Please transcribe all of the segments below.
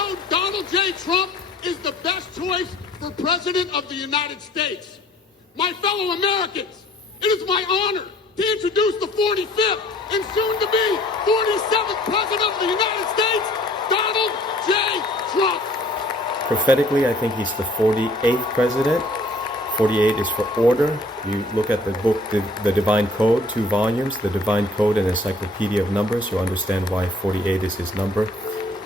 know Donald J. Trump is the best choice for President of the United States. My fellow Americans, it is my honor to introduce the 45th and soon-to-be 47th President of the United States, Donald J. Trump. Prophetically, I think he's the 48th president. 48 is for order. You look at the book, The Divine Code, 2 volumes, The Divine Code and Encyclopedia of Numbers. You'll understand why 48 is his number.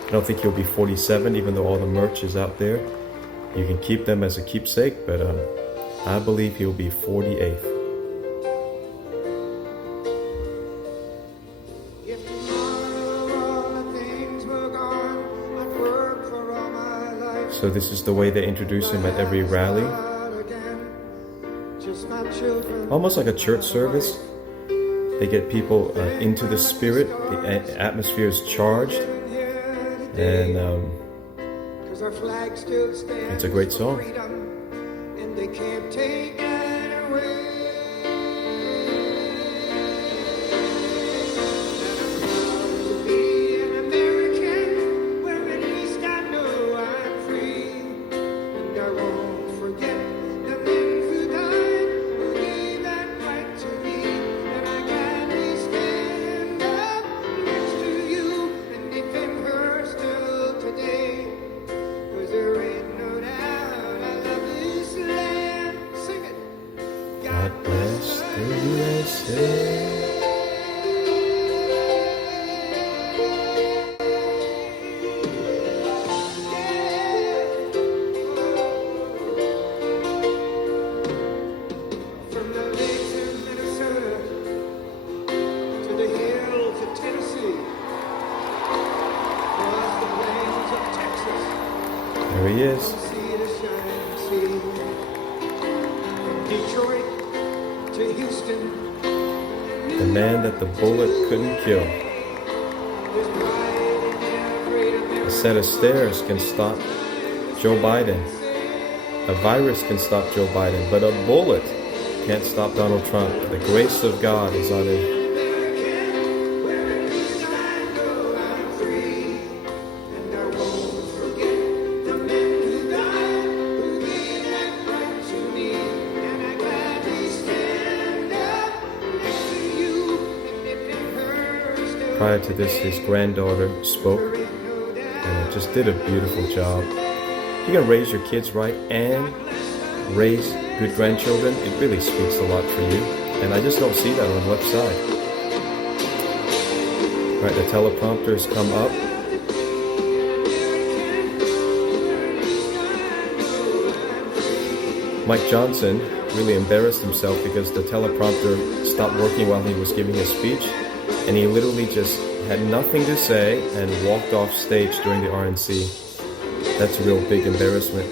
I don't think he'll be 47, even though all the merch is out there. You can keep them as a keepsake, but I believe he'll be 48th. So this is the way they introduce him at every rally. Almost like a church service. They get people into the spirit. The atmosphere is charged. And it's a great song. There he is. The man that the bullet couldn't kill. A set of stairs can stop Joe Biden. A virus can stop Joe Biden, but a bullet can't stop Donald Trump. The grace of God is on him. Prior to this, his granddaughter spoke and just did a beautiful job. If you're going to raise your kids right and raise good grandchildren, it really speaks a lot for you. And I just don't see that on the left side. Right, the teleprompters come up. Mike Johnson really embarrassed himself because the teleprompter stopped working while he was giving his speech. And he literally just had nothing to say and walked off stage during the RNC. That's a real big embarrassment.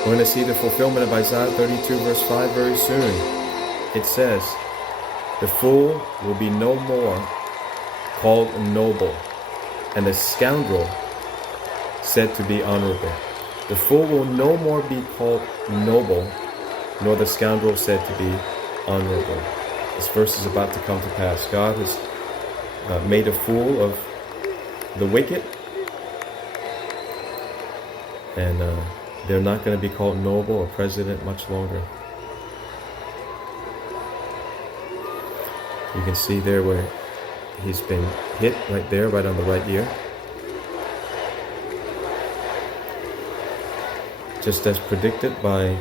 We're going to see the fulfillment of Isaiah 32 verse 5 very soon. It says, "The fool will be no more called noble, and the scoundrel said to be honorable." The fool will no more be called noble, nor the scoundrel said to be honorable. This verse is about to come to pass. God has made a fool of the wicked, and they're not going to be called noble or president much longer. You can see there where he's been hit right there, right on the right ear. Just as predicted by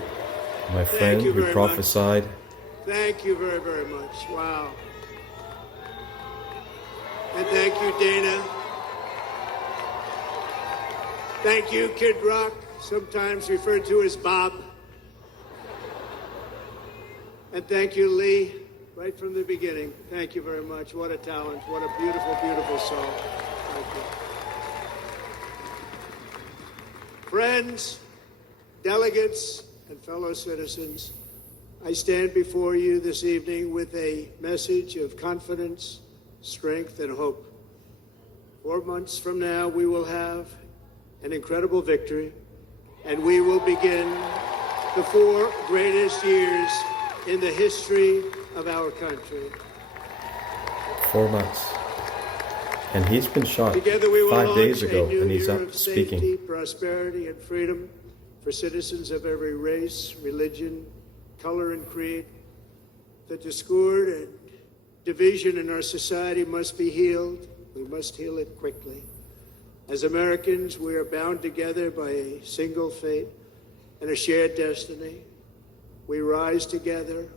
my friend who prophesied. Thank you very, very much. Wow. And thank you, Dana. Thank you, Kid Rock, sometimes referred to as Bob. And thank you, Lee. Right from the beginning. Thank you very much. What a talent. What a beautiful, beautiful song. Thank you. Friends, delegates, and fellow citizens, I stand before you this evening with a message of confidence, strength, and hope. 4 months from now, we will have an incredible victory, and we will begin the 4 greatest years in the history of our country. 4 months. And he's been shot Together we will 5 days launch ago, a new and he's year up of safety, speaking. prosperity, and freedom for citizens of every race, religion, color, and creed. The discord and division in our society must be healed. We must heal it quickly. As Americans, we are bound together by a single fate and a shared destiny. We rise together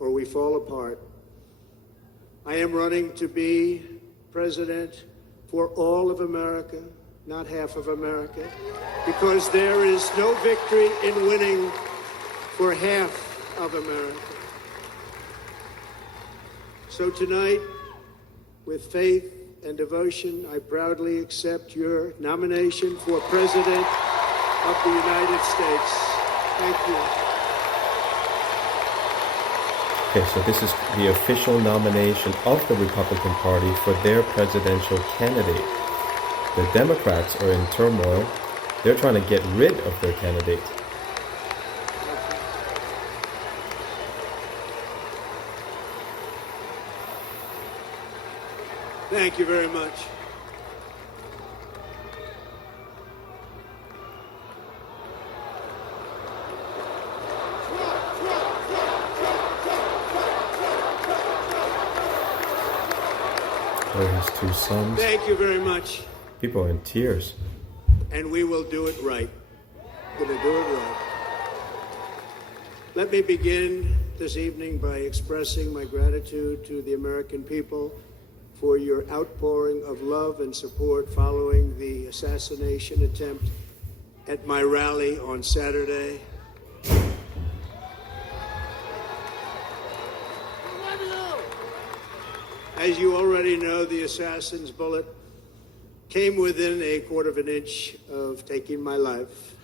or we fall apart. I am running to be president for all of America, not half of America, because there is no victory in winning for half of America. So tonight, with faith and devotion, I proudly accept your nomination for President of the United States. Thank you. Okay, so this is the official nomination of the Republican Party for their presidential candidate. The Democrats are in turmoil. They're trying to get rid of their candidate. Thank you very much. There are his 2 sons. Thank you very much. People are in tears. And we will do it right. We're going to do it right. Let me begin this evening by expressing my gratitude to the American people for your outpouring of love and support following the assassination attempt at my rally on Saturday. As you already know, the assassin's bullet came within a quarter of an inch of taking my life.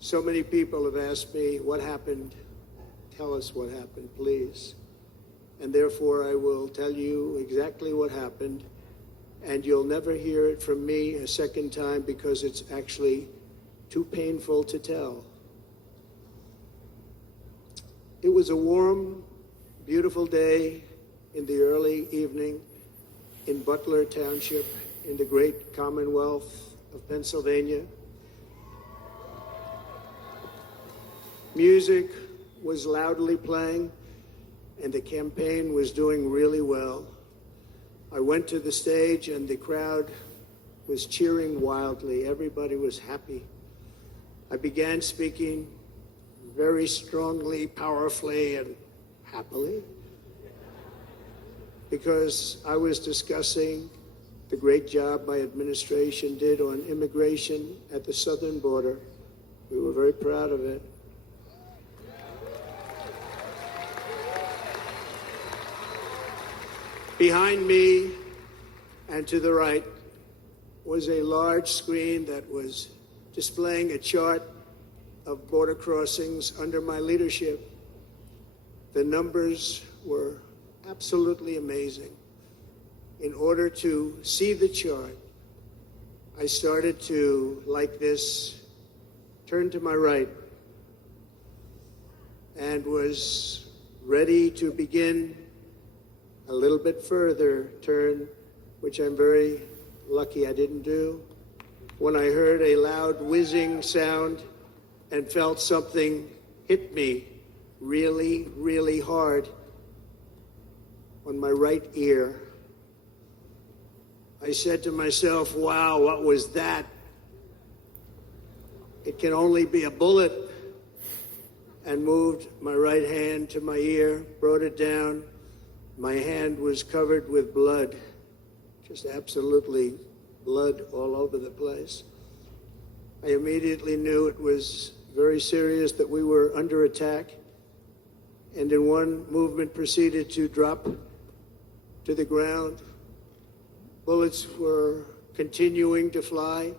So many people have asked me, what happened? Tell us what happened, please. And therefore, I will tell you exactly what happened, and you'll never hear it from me a second time because it's actually too painful to tell. It was a warm, beautiful day in the early evening in Butler Township in the great Commonwealth of Pennsylvania. Music was loudly playing, and the campaign was doing really well. I went to the stage, and the crowd was cheering wildly. Everybody was happy. I began speaking very strongly, powerfully, and happily, because I was discussing the great job my administration did on immigration at the southern border. We were very proud of it. Behind me and to the right was a large screen that was displaying a chart of border crossings under my leadership. The numbers were absolutely amazing. In order to see the chart, I started to, like this, turn to my right and was ready to begin a little bit further turn, which I'm very lucky I didn't do, when I heard a loud whizzing sound and felt something hit me really, really hard on my right ear. I said to myself, wow, what was that? It can only be a bullet. And moved my right hand to my ear, brought it down. My hand was covered with blood, just absolutely blood all over the place. I immediately knew it was very serious, that we were under attack, and in one movement proceeded to drop to the ground. Bullets were continuing to fly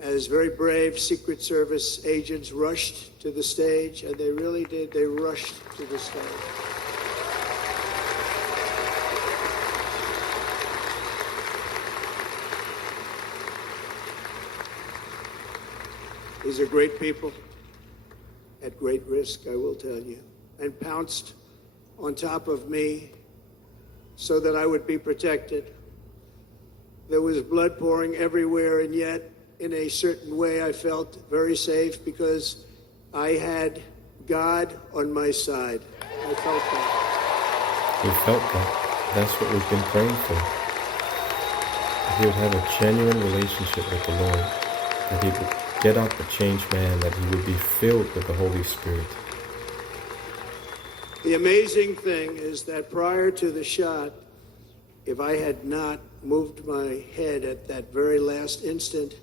as very brave Secret Service agents rushed to the stage, and they really did. They rushed to the stage. These are great people at great risk, I will tell you, and pounced on top of me so that I would be protected. There was blood pouring everywhere, and yet, in a certain way, I felt very safe because I had God on my side. I felt that. We felt that. That's what we've been praying for. That he would have a genuine relationship with the Lord. That he would get up a changed man. That he would be filled with the Holy Spirit. The amazing thing is that prior to the shot, if I had not moved my head at that very last instant,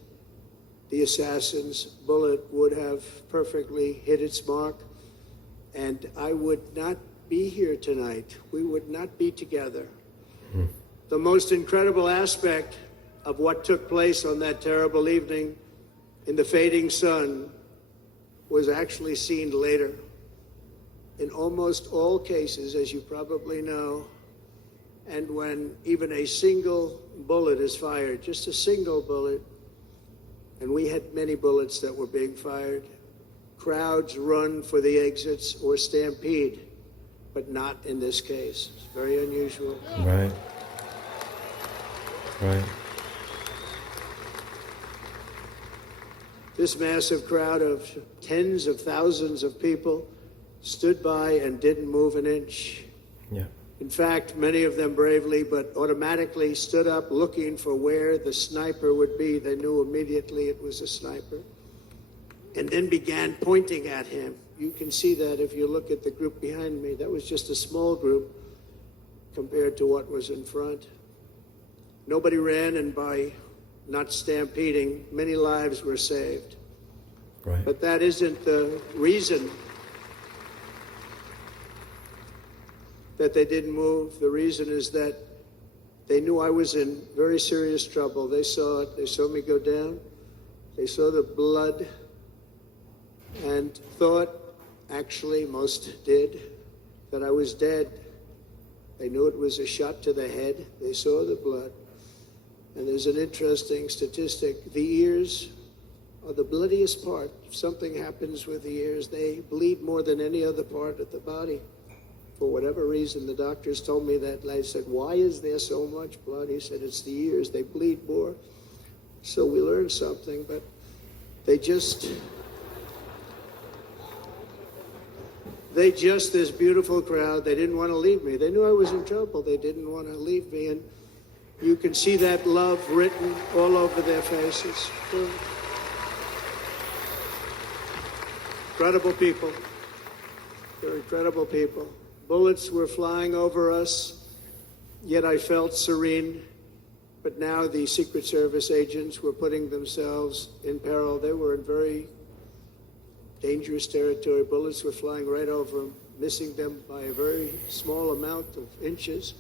the assassin's bullet would have perfectly hit its mark, and I would not be here tonight. We would not be together. The most incredible aspect of what took place on that terrible evening in the fading sun was actually seen later. In almost all cases, as you probably know, and when even a single bullet is fired, just a single bullet, and we had many bullets that were being fired, crowds run for the exits or stampede, but not in this case. It's very unusual. Right. Right. This massive crowd of tens of thousands of people stood by and didn't move an inch. Yeah. In fact, many of them bravely, but automatically stood up looking for where the sniper would be. They knew immediately it was a sniper. And then began pointing at him. You can see that if you look at the group behind me. That was just a small group compared to what was in front. Nobody ran, and by not stampeding, many lives were saved. Right. But that isn't the reason that they didn't move. The reason is that they knew I was in very serious trouble. They saw it. They saw me go down. They saw the blood and thought, actually most did, that I was dead. They knew it was a shot to the head. They saw the blood. And there's an interesting statistic. The ears are the bloodiest part. If something happens with the ears, they bleed more than any other part of the body. For whatever reason, the doctors told me that. And I said, why is there so much blood? He said, it's the ears. They bleed more. So we learned something, but they just, this beautiful crowd, they didn't want to leave me. They knew I was in trouble. They didn't want to leave me. And you can see that love written all over their faces. Incredible people. They're incredible people. Bullets were flying over us, yet I felt serene. But now the Secret Service agents were putting themselves in peril. They were in very dangerous territory. Bullets were flying right over them, missing them by a very small amount of inches.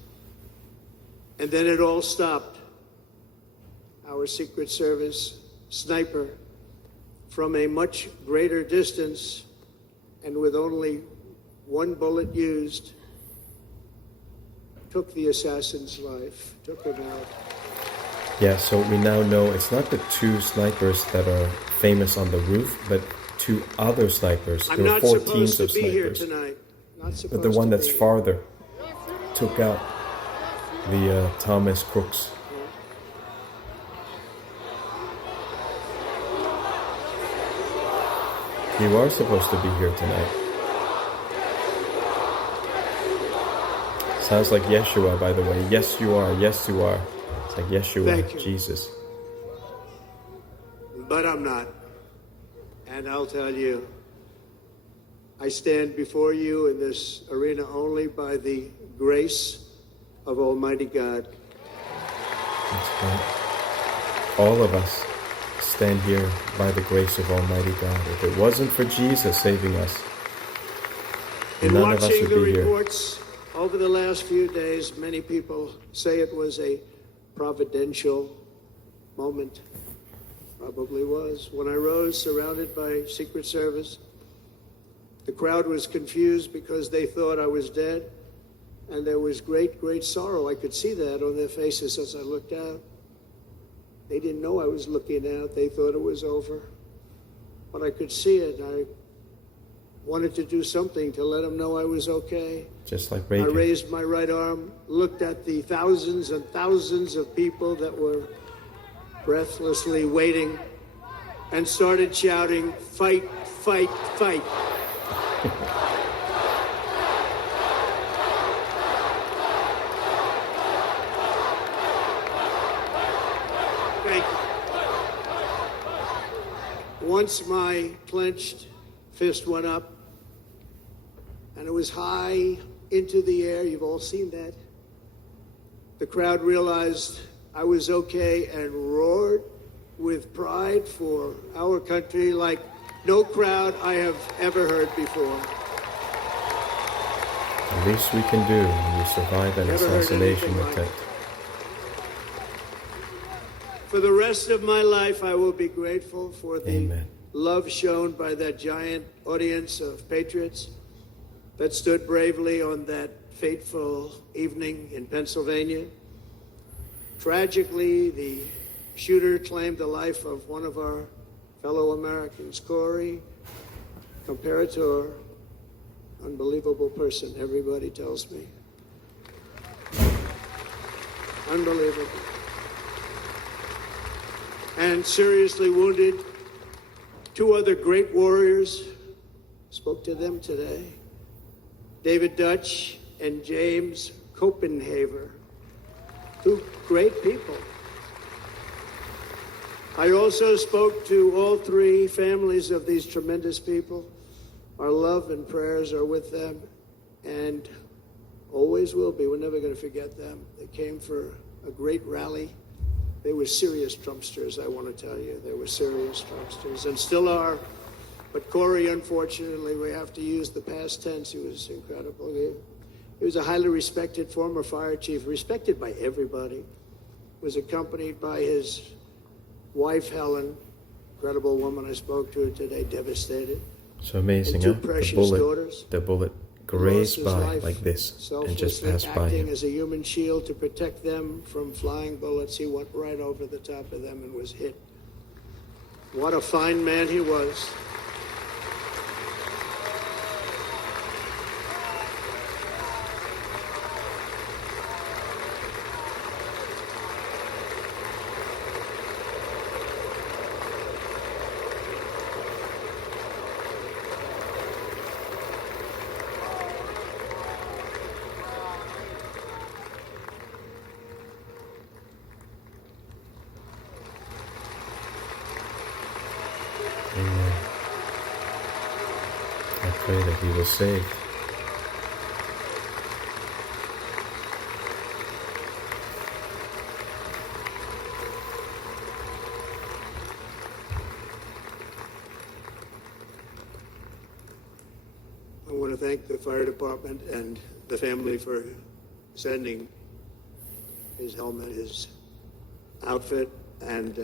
And then it all stopped. Our Secret Service sniper, from a much greater distance and with only one bullet used, took the assassin's life, took him out. Yeah, so we now know it's not the two snipers that are famous on the roof, but two other snipers. I'm there not were 4 supposed teams to of be here snipers. tonight. Not supposed But the one to that's be here. farther took out the Thomas Crooks. You are supposed to be here tonight. Sounds like Yeshua, by the way. Yes, you are. Yes, you are. It's like Yeshua, Thank you. Jesus. But I'm not. And I'll tell you, I stand before you in this arena only by the grace of Almighty God. That's right. All of us stand here by the grace of Almighty God. If it wasn't for Jesus saving us, In none of us watching would the be here. reports over the last few days, many people say it was a providential moment. Probably was. When I rose, surrounded by Secret Service, the crowd was confused because they thought I was dead, and there was great, great sorrow. I could see that on their faces as I looked out. They didn't know I was looking out. They thought it was over. but I could see it. I wanted to do something to let him know I was okay. Just like I Reagan. raised my right arm, looked at the thousands and thousands of people that were breathlessly waiting, and started shouting, "Fight, fight, fight." Thank you. Once my clenched fist went up, and it was high into the air. You've all seen that. The crowd realized I was okay and roared with pride for our country like no crowd I have ever heard before. The least we can do when you survive an Never heard assassination anything like attempt. For the rest of my life, I will be grateful for the Amen. love shown by that giant audience of patriots that stood bravely on that fateful evening in Pennsylvania. Tragically, the shooter claimed the life of one of our fellow Americans, Corey, comparator, unbelievable person, everybody tells me. Unbelievable. And seriously wounded, two other great warriors, spoke to them today. David Dutch and James Copenhaver, two great people. I also spoke to all three families of these tremendous people. Our love and prayers are with them and always will be. We're never going to forget them. They came for a great rally. They were serious Trumpsters, I want to tell you. They were serious Trumpsters and still are. But Corey, unfortunately, we have to use the past tense. He was incredible. He was a highly respected former fire chief, respected by everybody. Was accompanied by his wife, Helen, incredible woman. I spoke to her today, devastated. So amazing, And two huh? precious daughters. The bullet Lost grazed his by life, like this and just selflessly passed by acting him. as a human shield to protect them from flying bullets. He went right over the top of them and was hit. What a fine man he was. Amen. I pray that he was saved. I want to thank the fire department and the family for sending his helmet, his outfit, and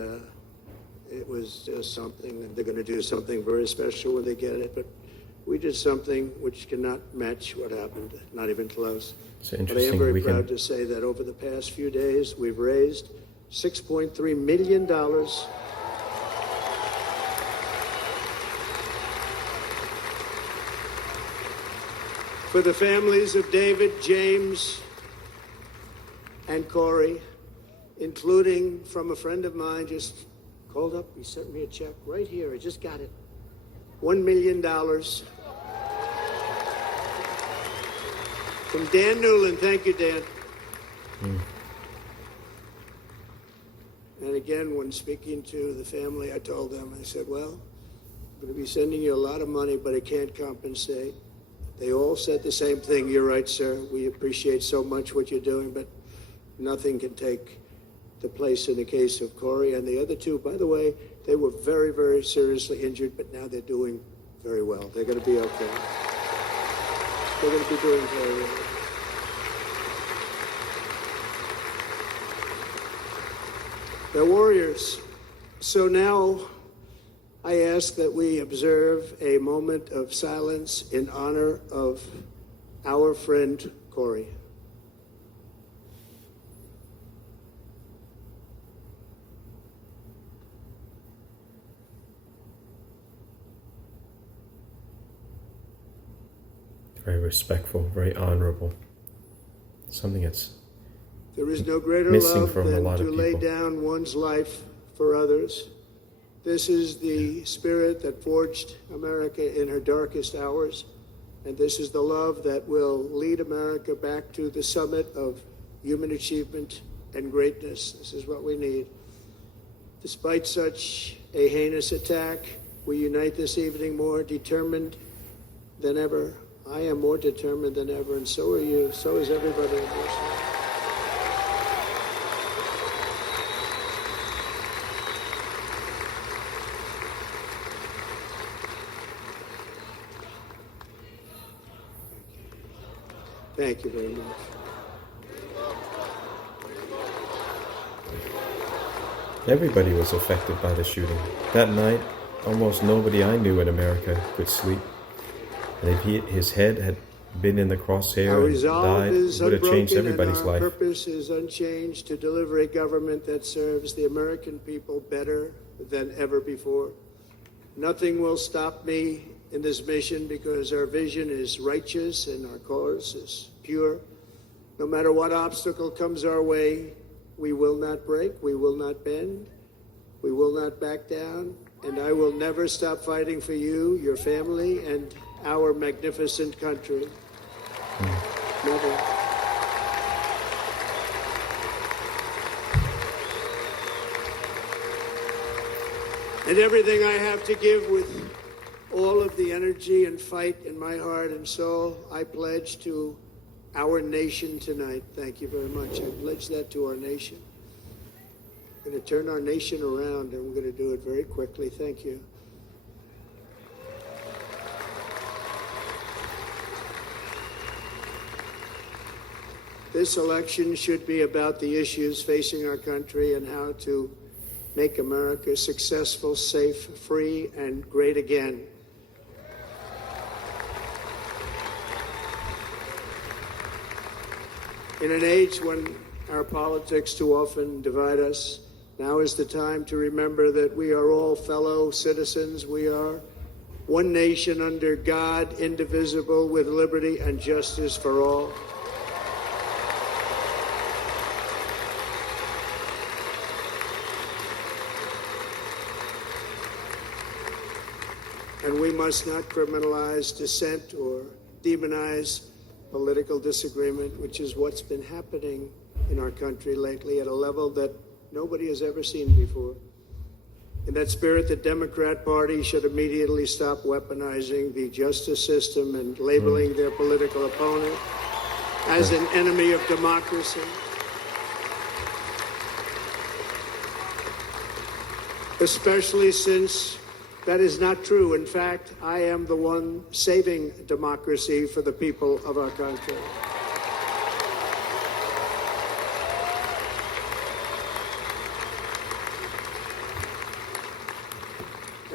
it was just something, and they're going to do something very special when they get it, but we did something which cannot match what happened, not even close. So But I am interesting. very We proud can to say that over the past few days, we've raised $6.3 million for the families of David, James, and Corey, including from a friend of mine just called up. He sent me a check right here. I just got it. $1 million from Dan Newland. Thank you, Dan. And again, when speaking to the family, I told them, I said, well, I'm going to be sending you a lot of money, but I can't compensate. They all said the same thing. You're right, sir. We appreciate so much what you're doing, but nothing can take the place in the case of Corey. And the other two, by the way, they were very, very seriously injured, but now they're doing very well. They're going to be okay. They're going to be doing very well. They're warriors. So now I ask that we observe a moment of silence in honor of our friend Corey. very respectful, very honorable. Something that's There is no greater missing love from a than lot to of lay people. down one's life for others. This is the spirit that forged America in her darkest hours, and this is the love that will lead America back to the summit of human achievement and greatness. This is what we need. Despite such a heinous attack, we unite this evening more determined than ever. I am more determined than ever, and so are you. So is everybody in this room. Thank you very much. Everybody was affected by the shooting. That night, almost nobody I knew in America could sleep. And if his head had been in the crosshair Our and resolve died, is it would have changed unbroken, everybody's and our life. purpose is unchanged to deliver a government that serves the American people better than ever before. Nothing will stop me in this mission because our vision is righteous and our cause is pure. No matter what obstacle comes our way, we will not break, we will not bend, we will not back down, and I will never stop fighting for you, your family, and our magnificent country. Never. And everything I have to give with all of the energy and fight in my heart and soul, I pledge to our nation tonight. Thank you very much. I pledge that to our nation. We're going to turn our nation around, and we're going to do it very quickly. Thank you. This election should be about the issues facing our country and how to make America successful, safe, free, and great again. In an age when our politics too often divide us, now is the time to remember that we are all fellow citizens. We are one nation under God, indivisible, with liberty and justice for all. And we must not criminalize dissent or demonize political disagreement, which is what's been happening in our country lately at a level that nobody has ever seen before. In that spirit, the Democrat Party should immediately stop weaponizing the justice system and labeling their political opponent as an enemy of democracy. Especially since that is not true. In fact, I am the one saving democracy for the people of our country.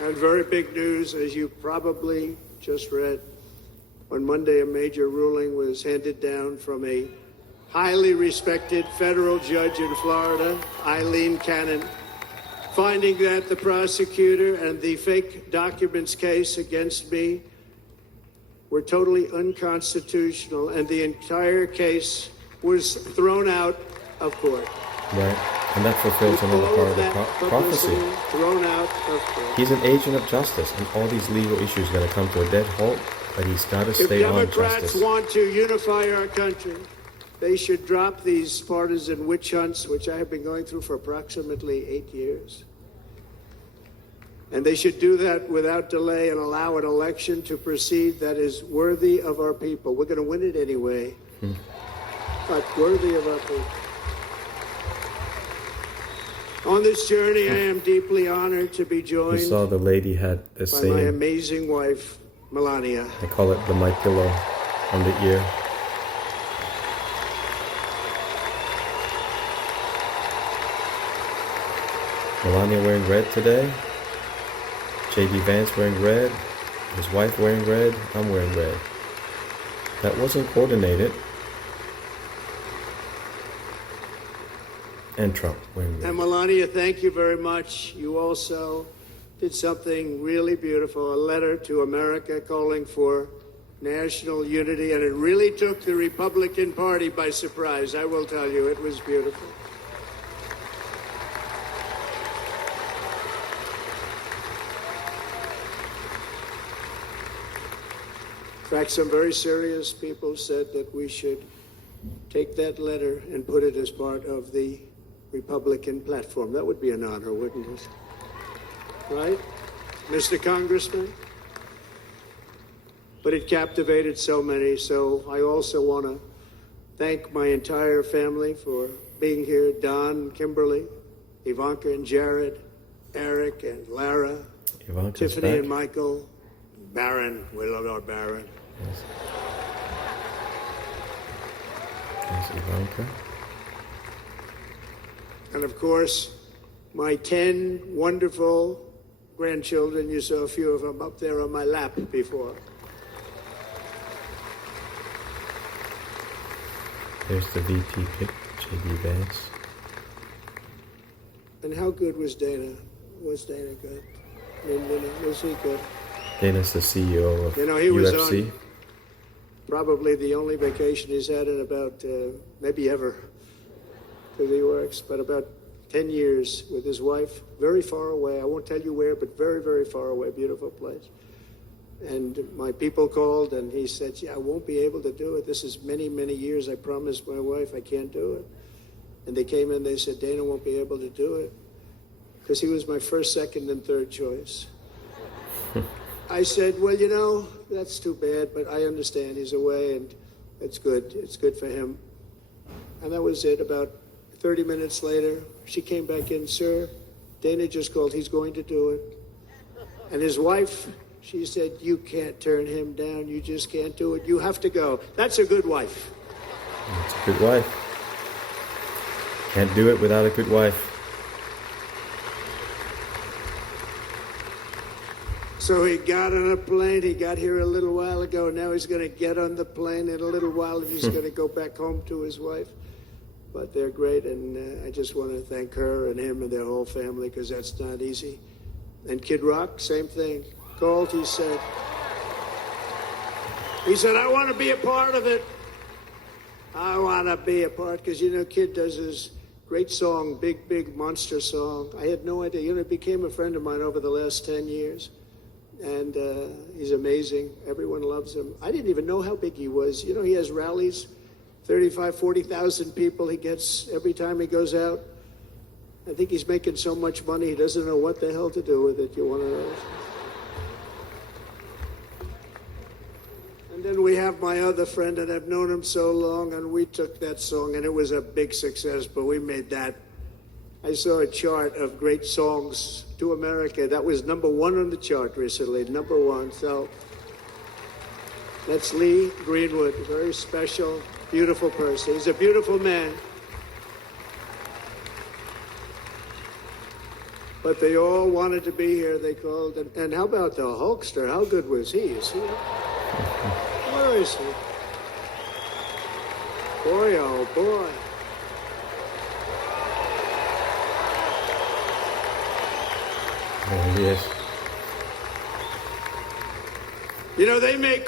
And very big news, as you probably just read, on Monday a major ruling was handed down from a highly respected federal judge in Florida, Eileen Cannon, finding that the prosecutor and the fake documents case against me were totally unconstitutional, and the entire case was thrown out of court. Right. And that fulfills another part of the prophecy. Thrown out of court. He's an agent of justice, and all these legal issues are going to come to a dead halt, but he's got to stay on If Democrats justice. want to unify our country, they should drop these partisan witch hunts, which I have been going through for approximately 8 years. And they should do that without delay and allow an election to proceed that is worthy of our people. We're going to win it anyway, but worthy of our people. On this journey, I am deeply honored to be You joined saw the lady had the by my saying, amazing wife, Melania. I call it the my pillow on the ear. Melania wearing red today. J.D. Vance wearing red. His wife wearing red. I'm wearing red. That wasn't coordinated. And Trump wearing red. And Melania, thank you very much. You also did something really beautiful, a letter to America calling for national unity, and it really took the Republican Party by surprise. I will tell you, it was beautiful. In fact, some very serious people said that we should take that letter and put it as part of the Republican platform. That would be an honor, wouldn't it? Right, Mr. Congressman? But it captivated so many, so I also want to thank my entire family for being here. Don, Kimberly, Ivanka and Jared, Eric and Lara, Ivanka's Tiffany back. and Michael, Baron. We love our Baron. Yes. There's Ivanka. And of course, my 10 wonderful grandchildren. You saw a few of them up there on my lap before. There's the VP pick, J.D. Vance. And how good was Dana? Was Dana good? I mean, was he good? Dana's the CEO of He was UFC. on probably the only vacation he's had in about, maybe ever, because he works, but about 10 years with his wife, very far away. I won't tell you where, but very, very far away, beautiful place. And my people called, and he said, I won't be able to do it. This is many, many years. I promised my wife I can't do it. And they came in, they said, Dana won't be able to do it, because he was my first, second, and third choice. I said, well, that's too bad, but I understand he's away, and it's good. It's good for him. And that was it. About 30 minutes later, she came back in, sir, Dana just called. He's going to do it. And his wife, she said, you can't turn him down. You just can't do it. You have to go. That's a good wife. That's a good wife. Can't do it without a good wife. So he got on a plane. He got here a little while ago. Now he's going to get on the plane in a little while, and he's going to go back home to his wife. But they're great, and I just want to thank her and him and their whole family, because that's not easy. And Kid Rock, same thing. Called, he said, I want to be a part of it. I want to be a part, because, Kid does his great song, Big, Big Monster song. I had no idea. He became a friend of mine over the last 10 years. And he's amazing. Everyone loves him. I didn't even know how big he was. He has rallies, 35, 40,000 people he gets every time he goes out. I think he's making so much money, he doesn't know what the hell to do with it. You want to know? And then we have my other friend, and I've known him so long, and we took that song, and it was a big success, but we made that. I saw a chart of great songs to America. That was #1 on the chart recently, #1. So that's Lee Greenwood, a very special, beautiful person. He's a beautiful man. But they all wanted to be here. They called. And how about the Hulkster? How good was he? Is he? Where is he? Boy, oh boy. There he is. They may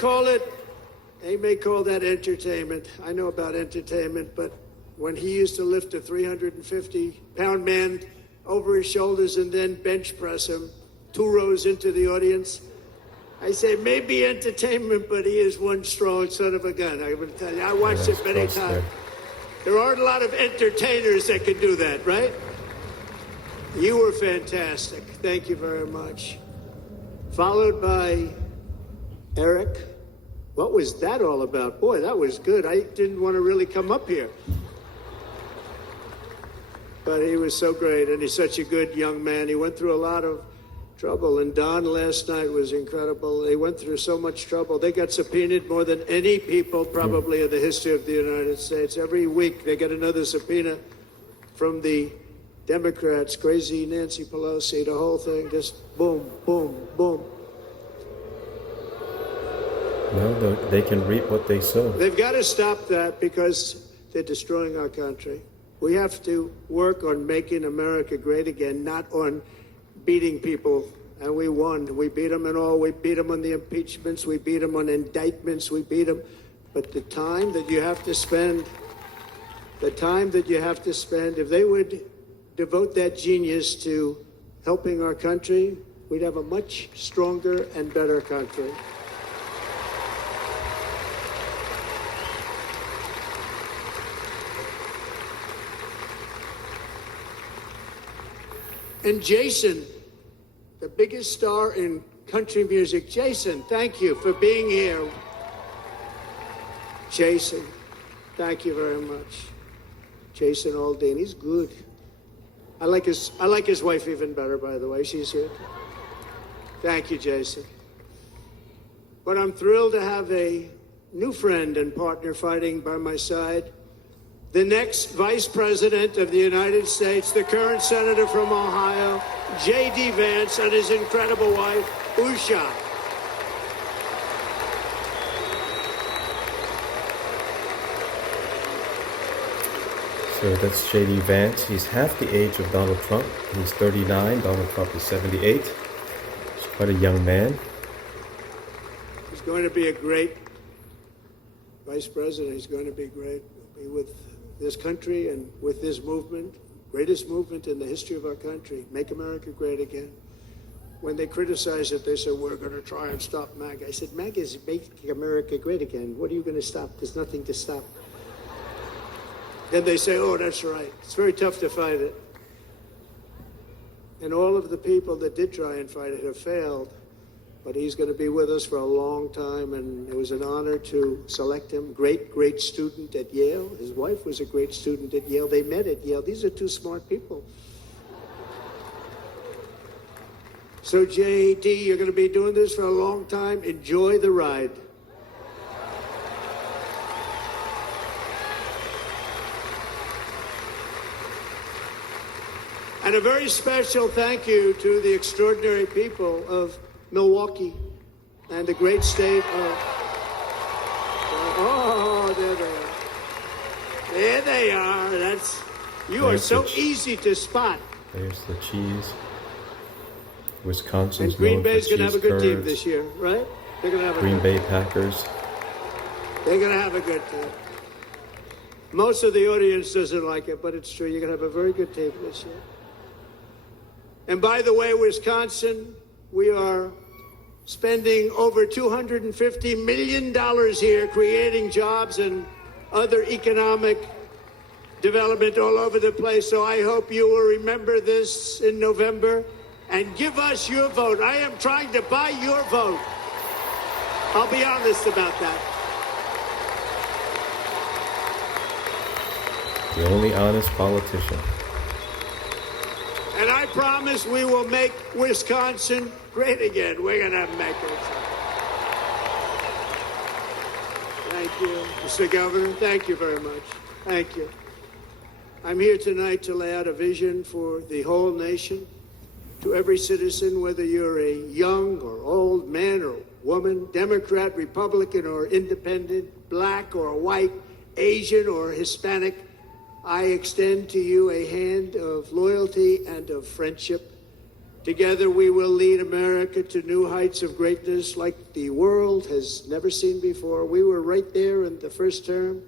call that entertainment. I know about entertainment, but when he used to lift a 350-pound man over his shoulders and then bench press him 2 rows into the audience, I say maybe entertainment, but he is one strong son of a gun. I'm going to tell you, I watched it many times. There aren't a lot of entertainers that can do that, right? You were fantastic. Thank you very much. Followed by Eric. What was that all about? Boy, that was good. I didn't want to really come up here. But he was so great, and he's such a good young man. He went through a lot of trouble, and Don last night was incredible. They went through so much trouble. They got subpoenaed more than any people probably in the history of the United States. Every week they get another subpoena from the Democrats, crazy Nancy Pelosi, the whole thing, just boom, boom, boom. No, they can reap what they sow. They've got to stop that, because they're destroying our country. We have to work on making America great again, not on beating people and we won. We beat them in all. We beat them on the impeachments. We beat them on indictments. We beat them. But the time that you have to spend, if they would devote that genius to helping our country, we'd have a much stronger and better country. And Jason, the biggest star in country music. Jason, thank you for being here. Jason, thank you very much. Jason Aldean, he's good. I like his wife even better, by the way. She's here. Thank you, Jason. But I'm thrilled to have a new friend and partner fighting by my side. The next Vice President of the United States, the current Senator from Ohio, J.D. Vance, and his incredible wife, Usha. So that's J.D. Vance. He's half the age of Donald Trump. He's 39. Donald Trump is 78. He's quite a young man. He's going to be a great Vice President. He's going to be great. He'll be with this country and with this movement, greatest movement in the history of our country, Make America Great Again. When they criticize it, they say, we're going to try and stop MAGA. I said, MAGA is making America great again. What are you going to stop? There's nothing to stop. Then they say, oh, that's right. It's very tough to fight it. And all of the people that did try and fight it have failed. But he's going to be with us for a long time, and it was an honor to select him. Great student at Yale. His wife was a great student at Yale. They met at Yale. These are two smart people. So, J.D., you're going to be doing this for a long time. Enjoy the ride. And a very special thank you to the extraordinary people of Milwaukee and the great state of... Oh, there they are. There they are. That's... You are so easy to spot. There's the cheese. Wisconsin's and Green known Bay's for going to have a cheese good team curds. this year, right? They're going to have a Green good Bay Packers. They're going to have a good team. Most of the audience doesn't like it, but it's true. You're going to have a very good team this year. And by the way, Wisconsin, we are spending over $250 million here creating jobs and other economic development all over the place. So I hope you will remember this in November and give us your vote. I am trying to buy your vote. I'll be honest about that. The only honest politician. And I promise we will make Wisconsin great again. We're going to make it. Thank you, Mr. Governor. Thank you very much. Thank you. I'm here tonight to lay out a vision for the whole nation. To every citizen, whether you're a young or old man or woman, Democrat, Republican, or independent, black or white, Asian or Hispanic, I extend to you a hand of loyalty and of friendship. Together we will lead America to new heights of greatness like the world has never seen before. We were right there in the first term.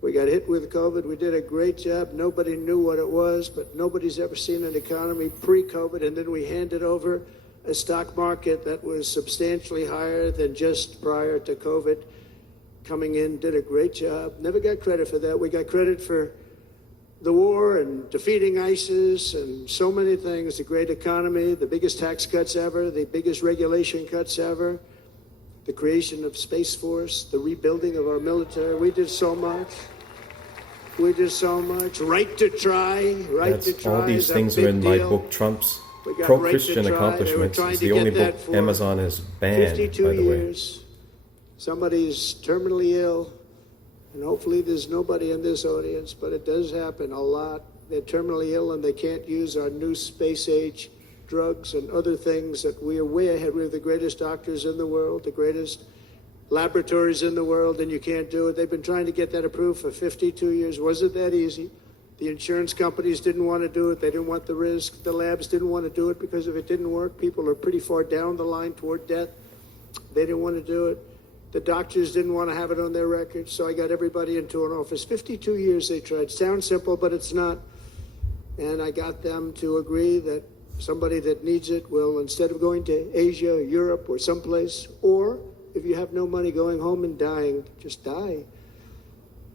We got hit with COVID. We did a great job. Nobody knew what it was, but nobody's ever seen an economy pre-COVID. And then we handed over a stock market that was substantially higher than just prior to COVID. Coming in, did a great job. Never got credit for that. We got credit for the war and defeating ISIS and so many things, the great economy, the biggest tax cuts ever, the biggest regulation cuts ever, the creation of Space Force, the rebuilding of our military. We did so much. We did so much. Right to try, right to try. All these things are in my book, Trump's Pro-Christian Accomplishments. It's the only book Amazon has banned, 52 by the way. years. Somebody's terminally ill. And hopefully there's nobody in this audience, but it does happen a lot. They're terminally ill and they can't use our new space age drugs and other things that we are way ahead. We have the greatest doctors in the world, the greatest laboratories in the world, and you can't do it. They've been trying to get that approved for 52 years. Wasn't that easy? The insurance companies didn't want to do it. They didn't want the risk. The labs didn't want to do it because if it didn't work, people are pretty far down the line toward death. They didn't want to do it. The doctors didn't want to have it on their records, so I got everybody into an office. 52 years they tried. Sounds simple, but it's not. And I got them to agree that somebody that needs it will, instead of going to Asia or Europe or someplace, or if you have no money, going home and dying, just die.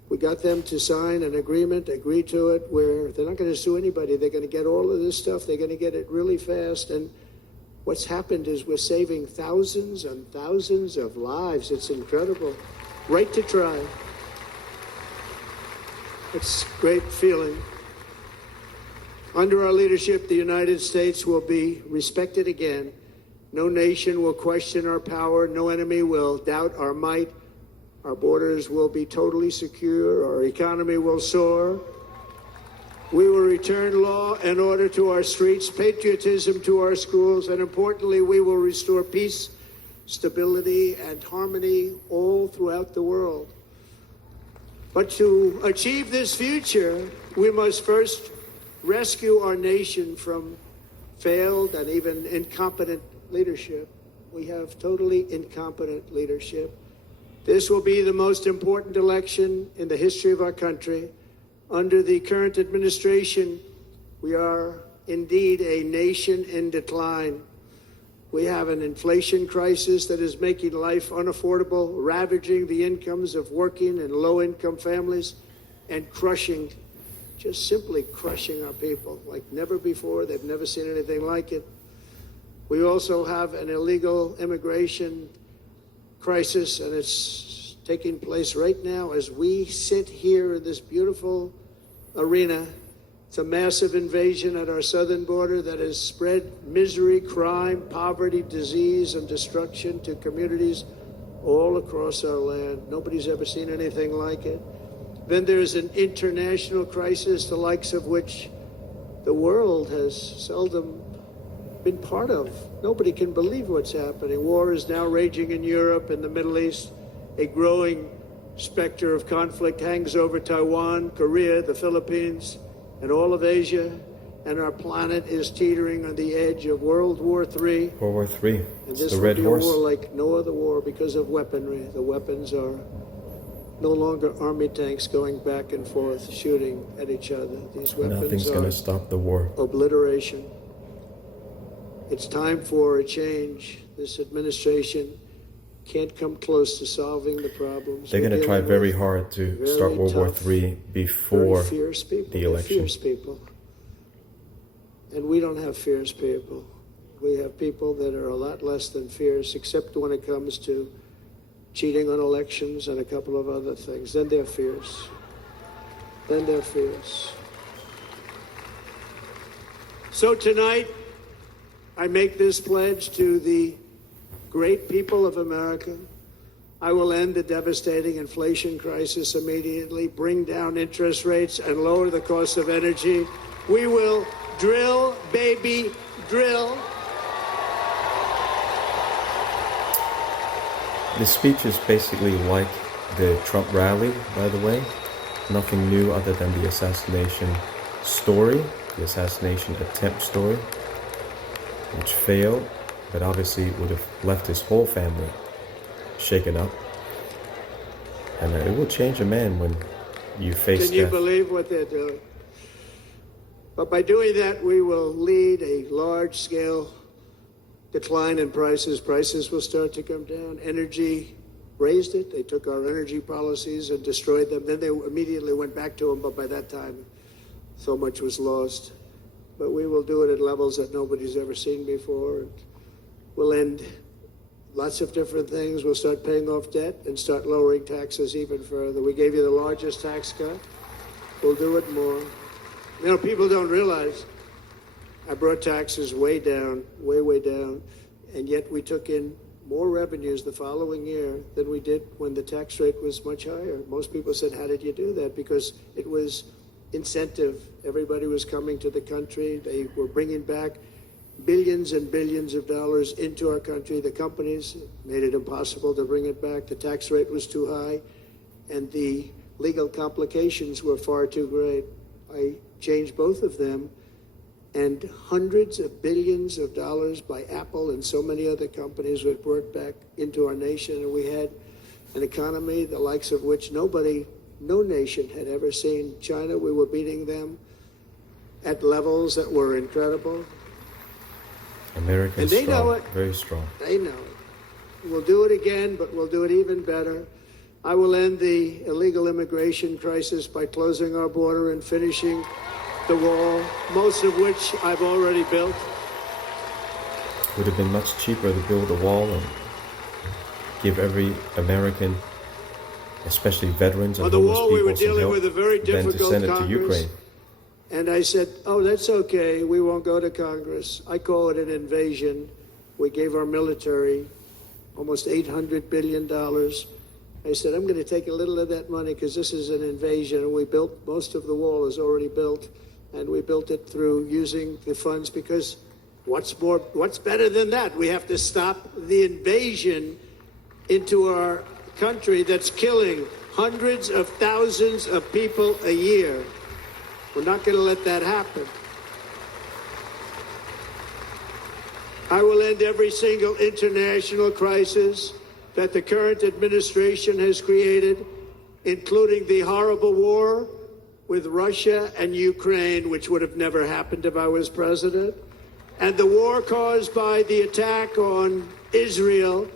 We got them to sign an agreement, agree to it, where they're not going to sue anybody. They're going to get all of this stuff. They're going to get it really fast. And what's happened is we're saving thousands and thousands of lives. It's incredible. Right to try. It's a great feeling. Under our leadership, the United States will be respected again. No nation will question our power. No enemy will doubt our might. Our borders will be totally secure. Our economy will soar. We will return law and order to our streets, patriotism to our schools, and importantly, we will restore peace, stability, and harmony all throughout the world. But to achieve this future, we must first rescue our nation from failed and even incompetent leadership. We have totally incompetent leadership. This will be the most important election in the history of our country. Under the current administration, we are indeed a nation in decline. We have an inflation crisis that is making life unaffordable, ravaging the incomes of working and low-income families, and crushing, just simply crushing our people like never before. They've never seen anything like it. We also have an illegal immigration crisis, and it's taking place right now as we sit here in this beautiful arena. It's a massive invasion at our southern border that has spread misery, crime, poverty, disease, and destruction to communities all across our land. Nobody's ever seen anything like it. Then there's an international crisis, the likes of which the world has seldom been part of. Nobody can believe what's happening. War is now raging in Europe and the Middle East. A growing specter of conflict hangs over Taiwan, Korea, the Philippines, and all of Asia. And our planet is teetering on the edge of World War III. World War III. And It's this the will Red be Horse. a war like no other war because of weaponry. The weapons are no longer army tanks going back and forth shooting at each other. These weapons Nothing's are going to stop the war. obliteration. It's time for a change. This administration can't come close to solving the problems. They're going to try very hard to very start World War tough, III before very fierce people. the They're election. fierce people. And we don't have fierce people. We have people that are a lot less than fierce, except when it comes to cheating on elections and a couple of other things. Then they're fierce. Then they're fierce. So tonight, I make this pledge to the great people of America. I will end the devastating inflation crisis immediately, bring down interest rates, and lower the cost of energy. We will drill, baby, drill. This speech is basically like the Trump rally, by the way. Nothing new other than the assassination story, the assassination attempt story, which failed, but obviously would have left his whole family shaken up. And it will change a man when you face Can you death. believe what they're doing? But by doing that, we will lead a large-scale decline in prices. Prices will start to come down. Energy raised it. They took our energy policies and destroyed them. Then they immediately went back to them, but by that time, so much was lost. But we will do it at levels that nobody's ever seen before. And we'll end lots of different things. We'll start paying off debt and start lowering taxes even further. We gave you the largest tax cut. We'll do it more. You know, people don't realize I brought taxes way down, way down, and yet we took in more revenues the following year than we did when the tax rate was much higher. Most people said, how did you do that? Because it was incentive. Everybody was coming to the country. They were bringing back billions and billions of dollars into our country. The companies made it impossible to bring it back. The tax rate was too high, and the legal complications were far too great. I changed both of them, and hundreds of billions of dollars by Apple and so many other companies were brought back into our nation, and we had an economy the likes of which no nation had ever seen. China, we were beating them at levels that were incredible. America is And they strong, know it. very strong. They know it. We'll do it again, but we'll do it even better. I will end the illegal immigration crisis by closing our border and finishing the wall, most of which I've already built. Would have been much cheaper to build a wall and give every American, especially veterans and On the homeless wall, we were people, some dealing help with a very than to difficult send it to Congress. Ukraine. And I said, oh, that's okay. We won't go to Congress. I call it an invasion. We gave our military almost $800 billion. I said, I'm going to take a little of that money because this is an invasion. And we built, most of the wall is already built. And we built it through using the funds because what's better than that? We have to stop the invasion into our country that's killing hundreds of thousands of people a year. We're not going to let that happen. I will end every single international crisis that the current administration has created, including the horrible war with Russia and Ukraine, which would have never happened if I was president, and the war caused by the attack on Israel,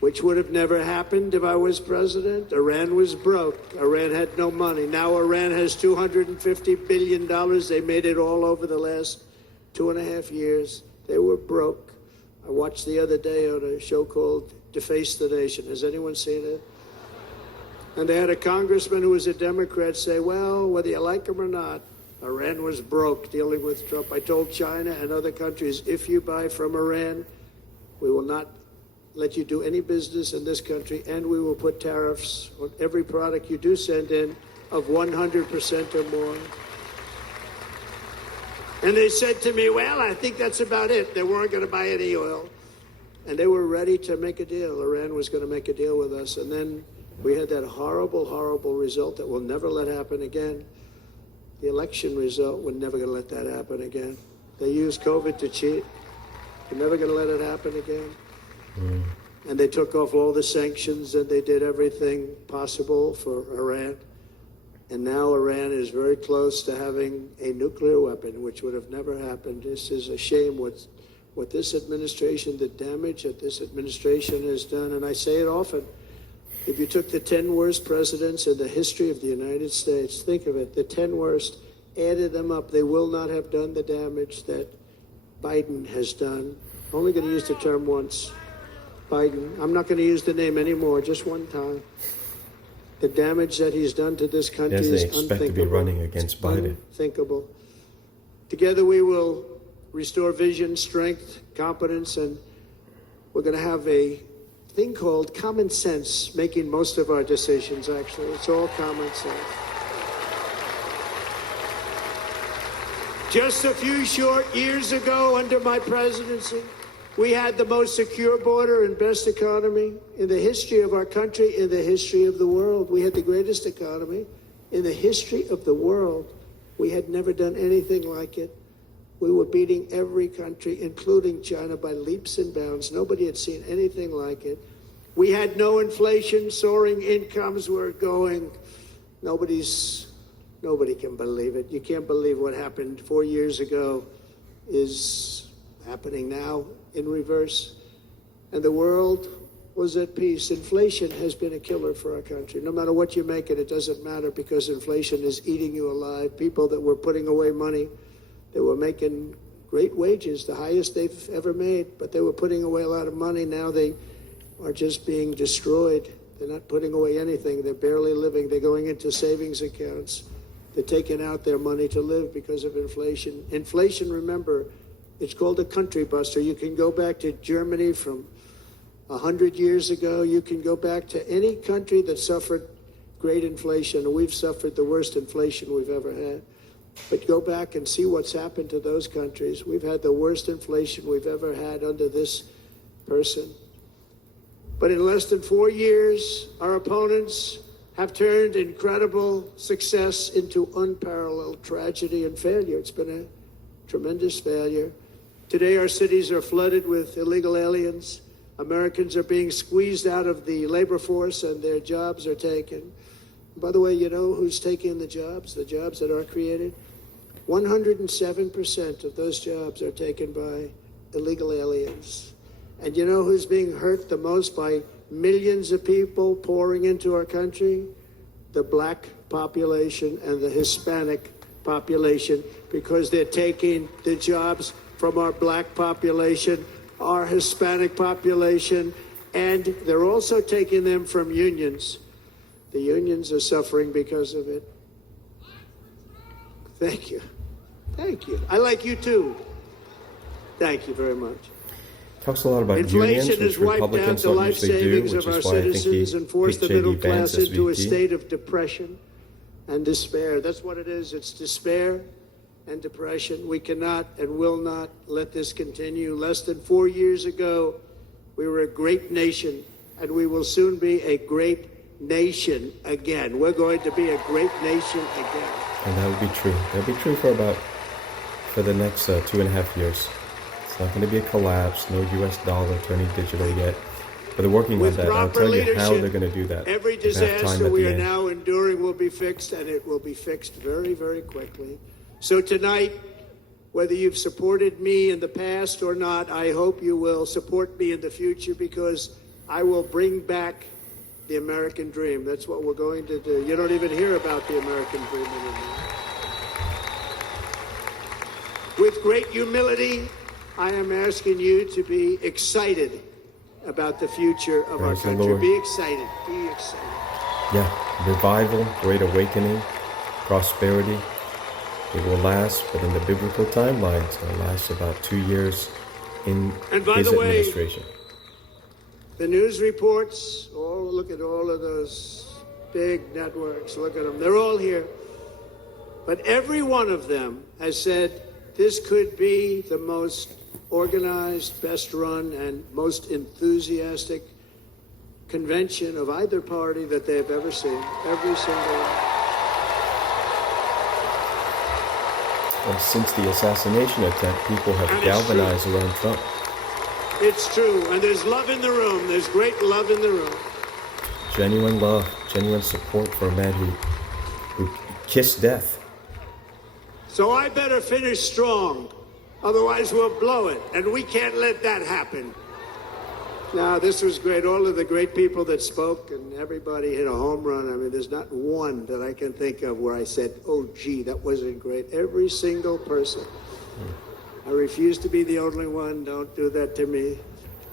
which would have never happened if I was president. Iran was broke. Iran had no money. Now Iran has $250 billion. They made it all over the last 2.5 years. They were broke. I watched the other day on a show called Deface the Nation. Has anyone seen it? And they had a congressman who was a Democrat say, well, whether you like him or not, Iran was broke dealing with Trump. I told China and other countries, if you buy from Iran, we will not let you do any business in this country, and we will put tariffs on every product you do send in of 100% or more. And they said to me, well, I think that's about it. They weren't going to buy any oil. And they were ready to make a deal. Iran was going to make a deal with us. And then we had that horrible, horrible result that we'll never let happen again. The election result, we're never going to let that happen again. They used COVID to cheat. We're never going to let it happen again. And they took off all the sanctions and they did everything possible for Iran. And now Iran is very close to having a nuclear weapon, which would have never happened. This is a shame what this administration, the damage that this administration has done. And I say it often, if you took the 10 worst presidents in the history of the United States, think of it, the 10 worst, added them up, they will not have done the damage that Biden has done. I'm only going to use the term once. Biden, I'm not going to use the name anymore, just one time. The damage that he's done to this country is unthinkable. Yes, they expect to be running against Biden. Unthinkable. Together we will restore vision, strength, competence, and we're going to have a thing called common sense making most of our decisions, actually. It's all common sense. Just a few short years ago, under my presidency, we had the most secure border and best economy in the history of our country, in the history of the world. We had the greatest economy in the history of the world. We had never done anything like it. We were beating every country, including China, by leaps and bounds. Nobody had seen anything like it. We had no inflation, soaring incomes were going. Nobody can believe it. You can't believe what happened 4 years ago is happening now in reverse. And the world was at peace. Inflation has been a killer for our country. No matter what you make it doesn't matter because inflation is eating you alive. People that were putting away money, they were making great wages, the highest they've ever made, but they were putting away a lot of money. Now they are just being destroyed. They're not putting away anything. They're barely living. They're going into savings accounts. They're taking out their money to live because of inflation. Inflation, remember, it's called a country buster. You can go back to Germany from 100 years ago. You can go back to any country that suffered great inflation. We've suffered the worst inflation we've ever had. But go back and see what's happened to those countries. We've had the worst inflation we've ever had under this person. But in less than 4 years, our opponents have turned incredible success into unparalleled tragedy and failure. It's been a tremendous failure. Today, our cities are flooded with illegal aliens. Americans are being squeezed out of the labor force and their jobs are taken. By the way, you know who's taking the jobs that are created? 107% of those jobs are taken by illegal aliens. And you know who's being hurt the most by millions of people pouring into our country? The black population and the Hispanic population, because they're taking the jobs from our black population, our Hispanic population, and they're also taking them from unions. The unions are suffering because of it. Thank you. Thank you. I like you too. Thank you very much. Talks a lot about unions, which Republicans don't usually do, which is why I think he picked J.D. Vance as into a VP. state of depression and despair. That's what it is. It's despair and depression. We cannot and will not let this continue. Less than 4 years ago, we were a great nation, and we will soon be a great nation again. We're going to be a great nation again. And that would be true. That would be true for the next 2.5 years. It's not going to be a collapse, no U.S. dollar turning digital yet. But they're working on that. I'll tell you how they're going to do that. Every disaster we are now enduring will be fixed, and it will be fixed very, very quickly. So tonight, whether you've supported me in the past or not, I hope you will support me in the future, because I will bring back the American dream. That's what we're going to do. You don't even hear about the American dream anymore. With great humility, I am asking you to be excited about the future of our country. Be excited. Be excited. Yeah, revival, great awakening, prosperity. It will last, but in the biblical timelines, it'll last about 2 years in his administration. The news reports, look at all of those big networks. Look at them. They're all here. But every one of them has said this could be the most organized, best run, and most enthusiastic convention of either party that they've ever seen. Every single one. Well, since the assassination attempt, people have galvanized around Trump. It's true, and there's love in the room. There's great love in the room. Genuine love, genuine support for a man who kissed death. So I better finish strong, otherwise we'll blow it, and we can't let that happen. Now, this was great. All of the great people that spoke, and everybody hit a home run. I mean, there's not one that I can think of where I said, oh, gee, that wasn't great. Every single person. I refuse to be the only one. Don't do that to me.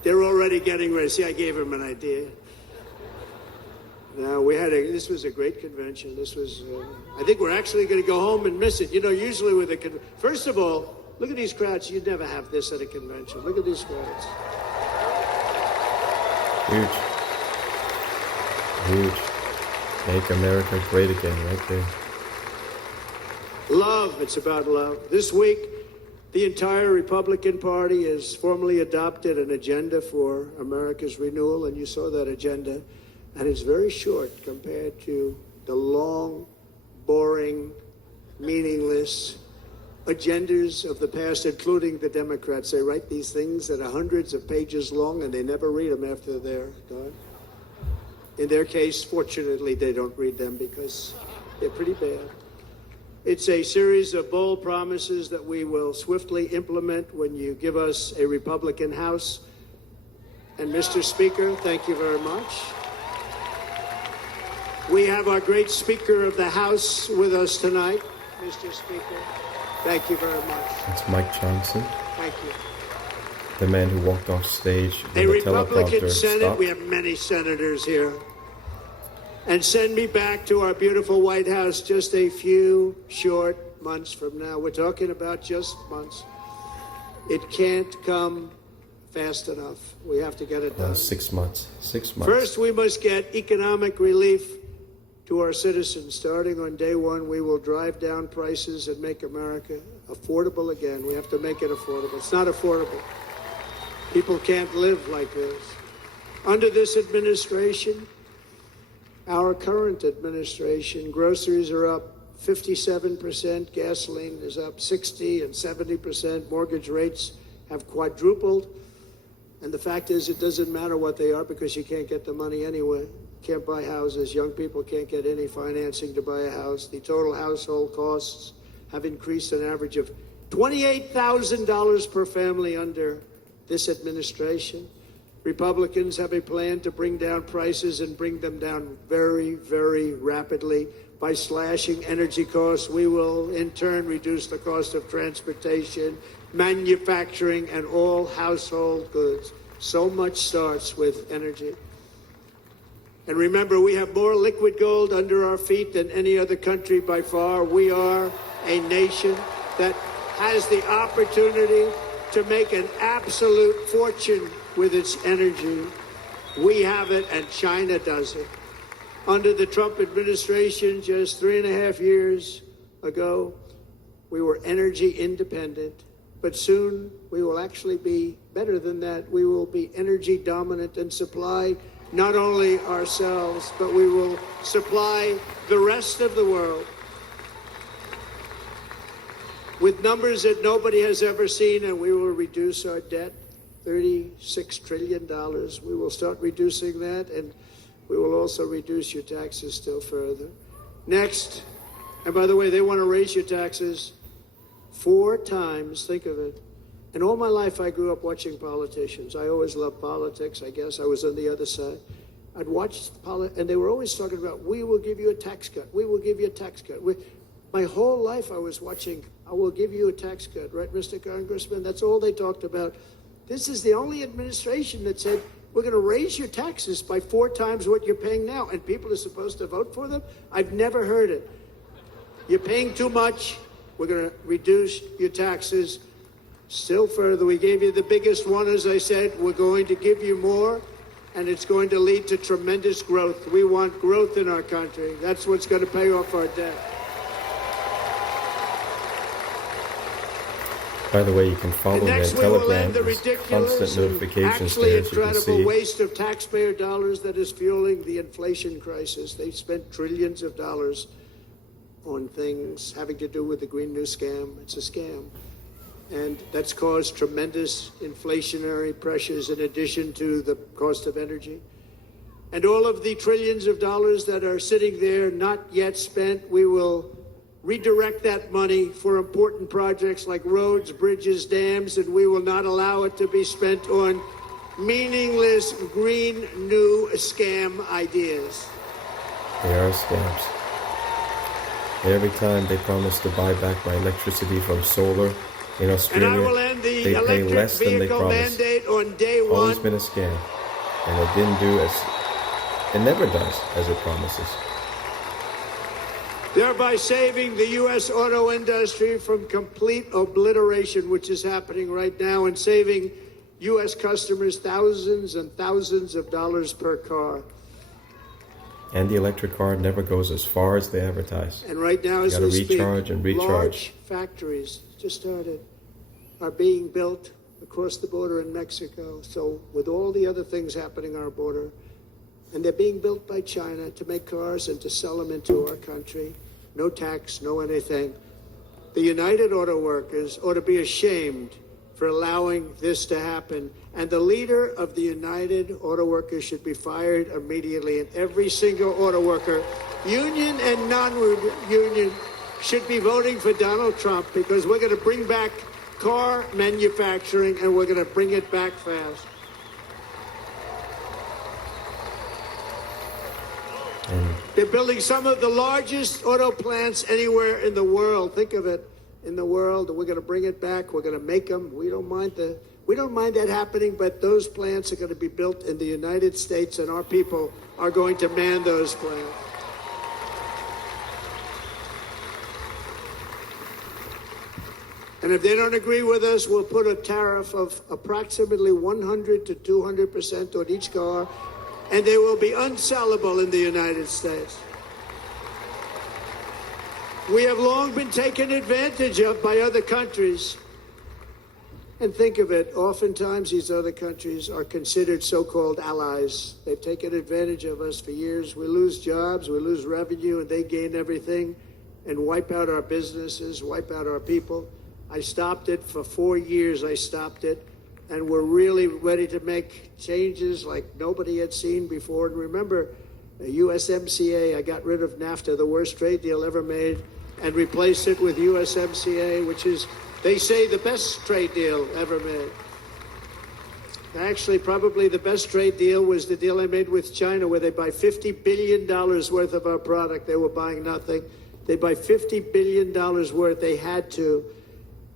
They're already getting ready. See, I gave them an idea. Now, this was a great convention. This was, I think we're actually going to go home and miss it. You know, usually with a first of all, look at these crowds. You'd never have this at a convention. Look at these crowds. Huge. Huge. Make America great again, right there. Love. It's about love. This week, the entire Republican Party has formally adopted an agenda for America's renewal, and you saw that agenda. And it's very short compared to the long, boring, meaningless agendas of the past, including the Democrats. They write these things that are hundreds of pages long, and they never read them after they're done. In their case, fortunately, they don't read them because they're pretty bad. It's a series of bold promises that we will swiftly implement when you give us a Republican House. And Mr. Speaker, thank you very much. We have our great Speaker of the House with us tonight. Mr. Speaker, thank you very much. It's Mike Johnson. Thank you. The man who walked off stage A with the Republican teleprompter Senate. stopped. We have many senators here. And send me back to our beautiful White House just a few short months from now. We're talking about just months. It can't come fast enough. We have to get it done. 6 months. 6 months. First, we must get economic relief to our citizens. Starting on day one, we will drive down prices and make America affordable again. We have to make it affordable. It's not affordable. People can't live like this. Under this administration, our current administration, groceries are up 57%, gasoline is up 60 and 70%, mortgage rates have quadrupled. And the fact is, it doesn't matter what they are because you can't get the money anyway. Can't buy houses. Young people can't get any financing to buy a house. The total household costs have increased an average of $28,000 per family under this administration. Republicans have a plan to bring down prices and bring them down very, very rapidly. By slashing energy costs, we will in turn reduce the cost of transportation, manufacturing, and all household goods. So much starts with energy. And remember, we have more liquid gold under our feet than any other country by far. We are a nation that has the opportunity to make an absolute fortune with its energy. We have it, and China doesn't. Under the Trump administration, just 3.5 years ago, we were energy independent. But soon, we will actually be better than that. We will be energy dominant and supply not only ourselves, but we will supply the rest of the world with numbers that nobody has ever seen, and we will reduce our debt, $36 trillion. We will start reducing that, and we will also reduce your taxes still further. Next, and by the way, they want to raise your taxes 4 times, think of it. And all my life I grew up watching politicians. I always loved politics, I guess. I was on the other side. I'd watch and they were always talking about, we will give you a tax cut. We will give you a tax cut. My whole life I was watching, I will give you a tax cut, right, Mr. Congressman? That's all they talked about. This is the only administration that said, we're going to raise your taxes by 4 times what you're paying now, and people are supposed to vote for them? I've never heard it. You're paying too much. We're going to reduce your taxes still further. We gave you the biggest one, as I said. We're going to give you more, and it's going to lead to tremendous growth. We want growth in our country. That's what's going to pay off our debt. By the way, you can follow me on Telegram. There's constant notifications there, as you can see. Incredible waste of taxpayer dollars that is fueling the inflation crisis. They've spent trillions of dollars on things having to do with the Green New Scam. It's a scam. And that's caused tremendous inflationary pressures in addition to the cost of energy. And all of the trillions of dollars that are sitting there not yet spent, we will redirect that money for important projects like roads, bridges, dams, and we will not allow it to be spent on meaningless green new scam ideas. They are scams. Every time they promise to buy back my electricity from solar in Australia, and I will end the they pay less than they promised. Mandate on day one. Always been a scam, and it didn't do as it never does as it promises. Thereby saving the U.S. auto industry from complete obliteration, which is happening right now, and saving U.S. customers thousands and thousands of dollars per car. And the electric car never goes as far as they advertise. And right now, as we speak, recharge and recharge. Large factories just started are being built across the border in Mexico. So with all the other things happening on our border, and they're being built by China to make cars and to sell them into our country. No tax, no anything. The United Auto Workers ought to be ashamed for allowing this to happen. And the leader of the United Auto Workers should be fired immediately. And every single auto worker, union and non-union, should be voting for Donald Trump, because we're going to bring back car manufacturing and we're going to bring it back fast. They're building some of the largest auto plants anywhere in the world. Think of it, in the world. We're going to bring it back. We're going to make them. We don't mind that happening, but those plants are going to be built in the United States, and our people are going to man those plants. And if they don't agree with us, we'll put a tariff of approximately 100 to 200% on each car, and they will be unsellable in the United States. We have long been taken advantage of by other countries. And think of it, oftentimes these other countries are considered so-called allies. They've taken advantage of us for years. We lose jobs, we lose revenue, and they gain everything and wipe out our businesses, wipe out our people. I stopped it for 4 years, I stopped it. And we're really ready to make changes like nobody had seen before. And remember, the USMCA, I got rid of NAFTA, the worst trade deal ever made, and replaced it with USMCA, which is, they say, the best trade deal ever made. Actually, probably the best trade deal was the deal I made with China, where they buy $50 billion worth of our product. They were buying nothing. They buy $50 billion worth. They had to.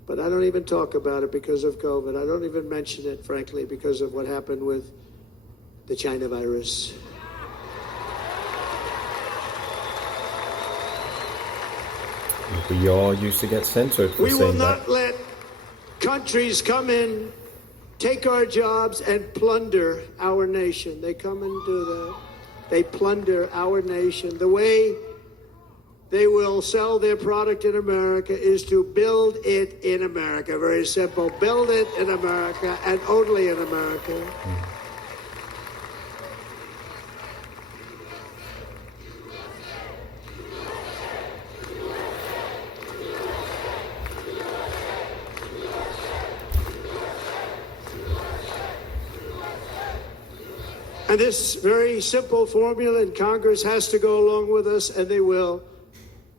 But I don't even talk about it because of COVID. I don't even mention it, frankly, because of what happened with the China virus. We all used to get censored for saying that. We will not let countries come in, take our jobs, and plunder our nation. They come and do that. They plunder our nation. The way they will sell their product in America is to build it in America. Very simple. Build it in America and only in America. And this very simple formula, and Congress has to go along with us, and they will.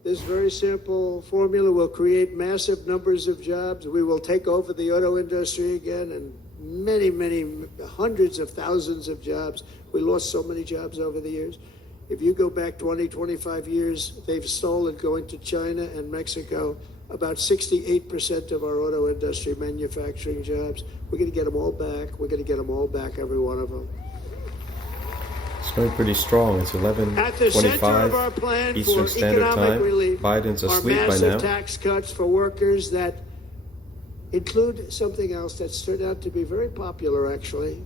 This very simple formula will create massive numbers of jobs. We will take over the auto industry again, and many, many hundreds of thousands of jobs. We lost so many jobs over the years. If you go back 20, 25 years, they've stolen, going to China and Mexico, about 68% of our auto industry manufacturing jobs. We're going to get them all back. We're going to get them all back, every one of them. It's going pretty strong. It's 11:25 Eastern Standard Time. Biden's asleep by now. Tax cuts for workers that include something else that's turned out to be very popular, actually.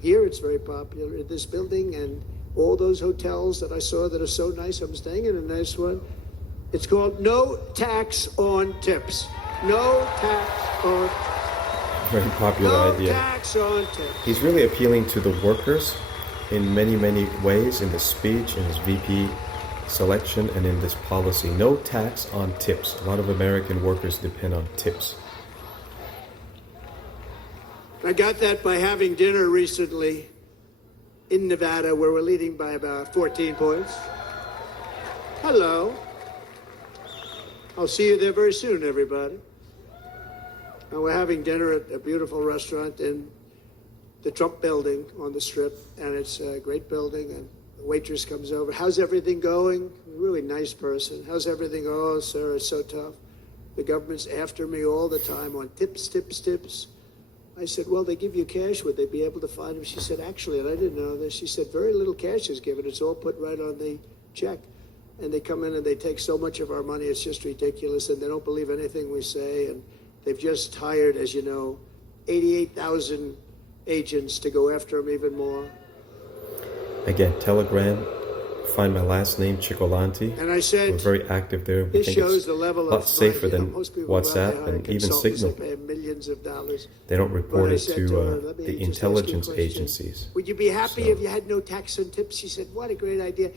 Here it's very popular in this building and all those hotels that I saw that are so nice. I'm staying in a nice one. It's called no tax on tips. No tax on tips. Very popular idea. No tax on tips. He's really appealing to the workers in many, many ways in the speech, in his VP selection, and in this policy. No tax on tips. A lot of American workers depend on tips. I got that by having dinner recently in Nevada, where we're leading by about 14 points. Hello. I'll see you there very soon, everybody. And we're having dinner at a beautiful restaurant in the Trump building on the Strip, and it's a great building, and the waitress comes over. How's everything going? Really nice person. How's everything? Oh, sir, it's so tough. The government's after me all the time on tips, tips, tips. I said, well, they give you cash. Would they be able to find them? She said, actually, and I didn't know this, she said, very little cash is given. It's all put right on the check. And they come in and they take so much of our money, it's just ridiculous, and they don't believe anything we say. And they've just hired, as you know, 88,000 agents to go after them even more. Again, Telegram, find my last name, Cioccolanti. And I said, we're very active there. We this think shows it's the level a lot of safer than WhatsApp and even Signal. They pay millions of dollars. They don't report it to her, the intelligence agencies. Would you be happy if you had no tax on tips? She said, what a great idea.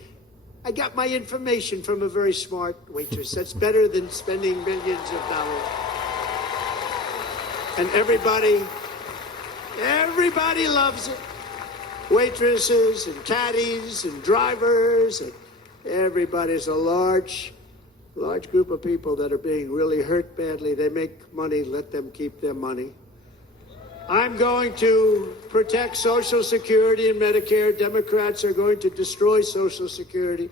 I got my information from a very smart waitress. That's better than spending millions of dollars. And everybody loves it. Waitresses and caddies and drivers and everybody's a large group of people that are being really hurt badly. They make money, let them keep their money. I'm going to protect Social Security and Medicare. Democrats are going to destroy Social Security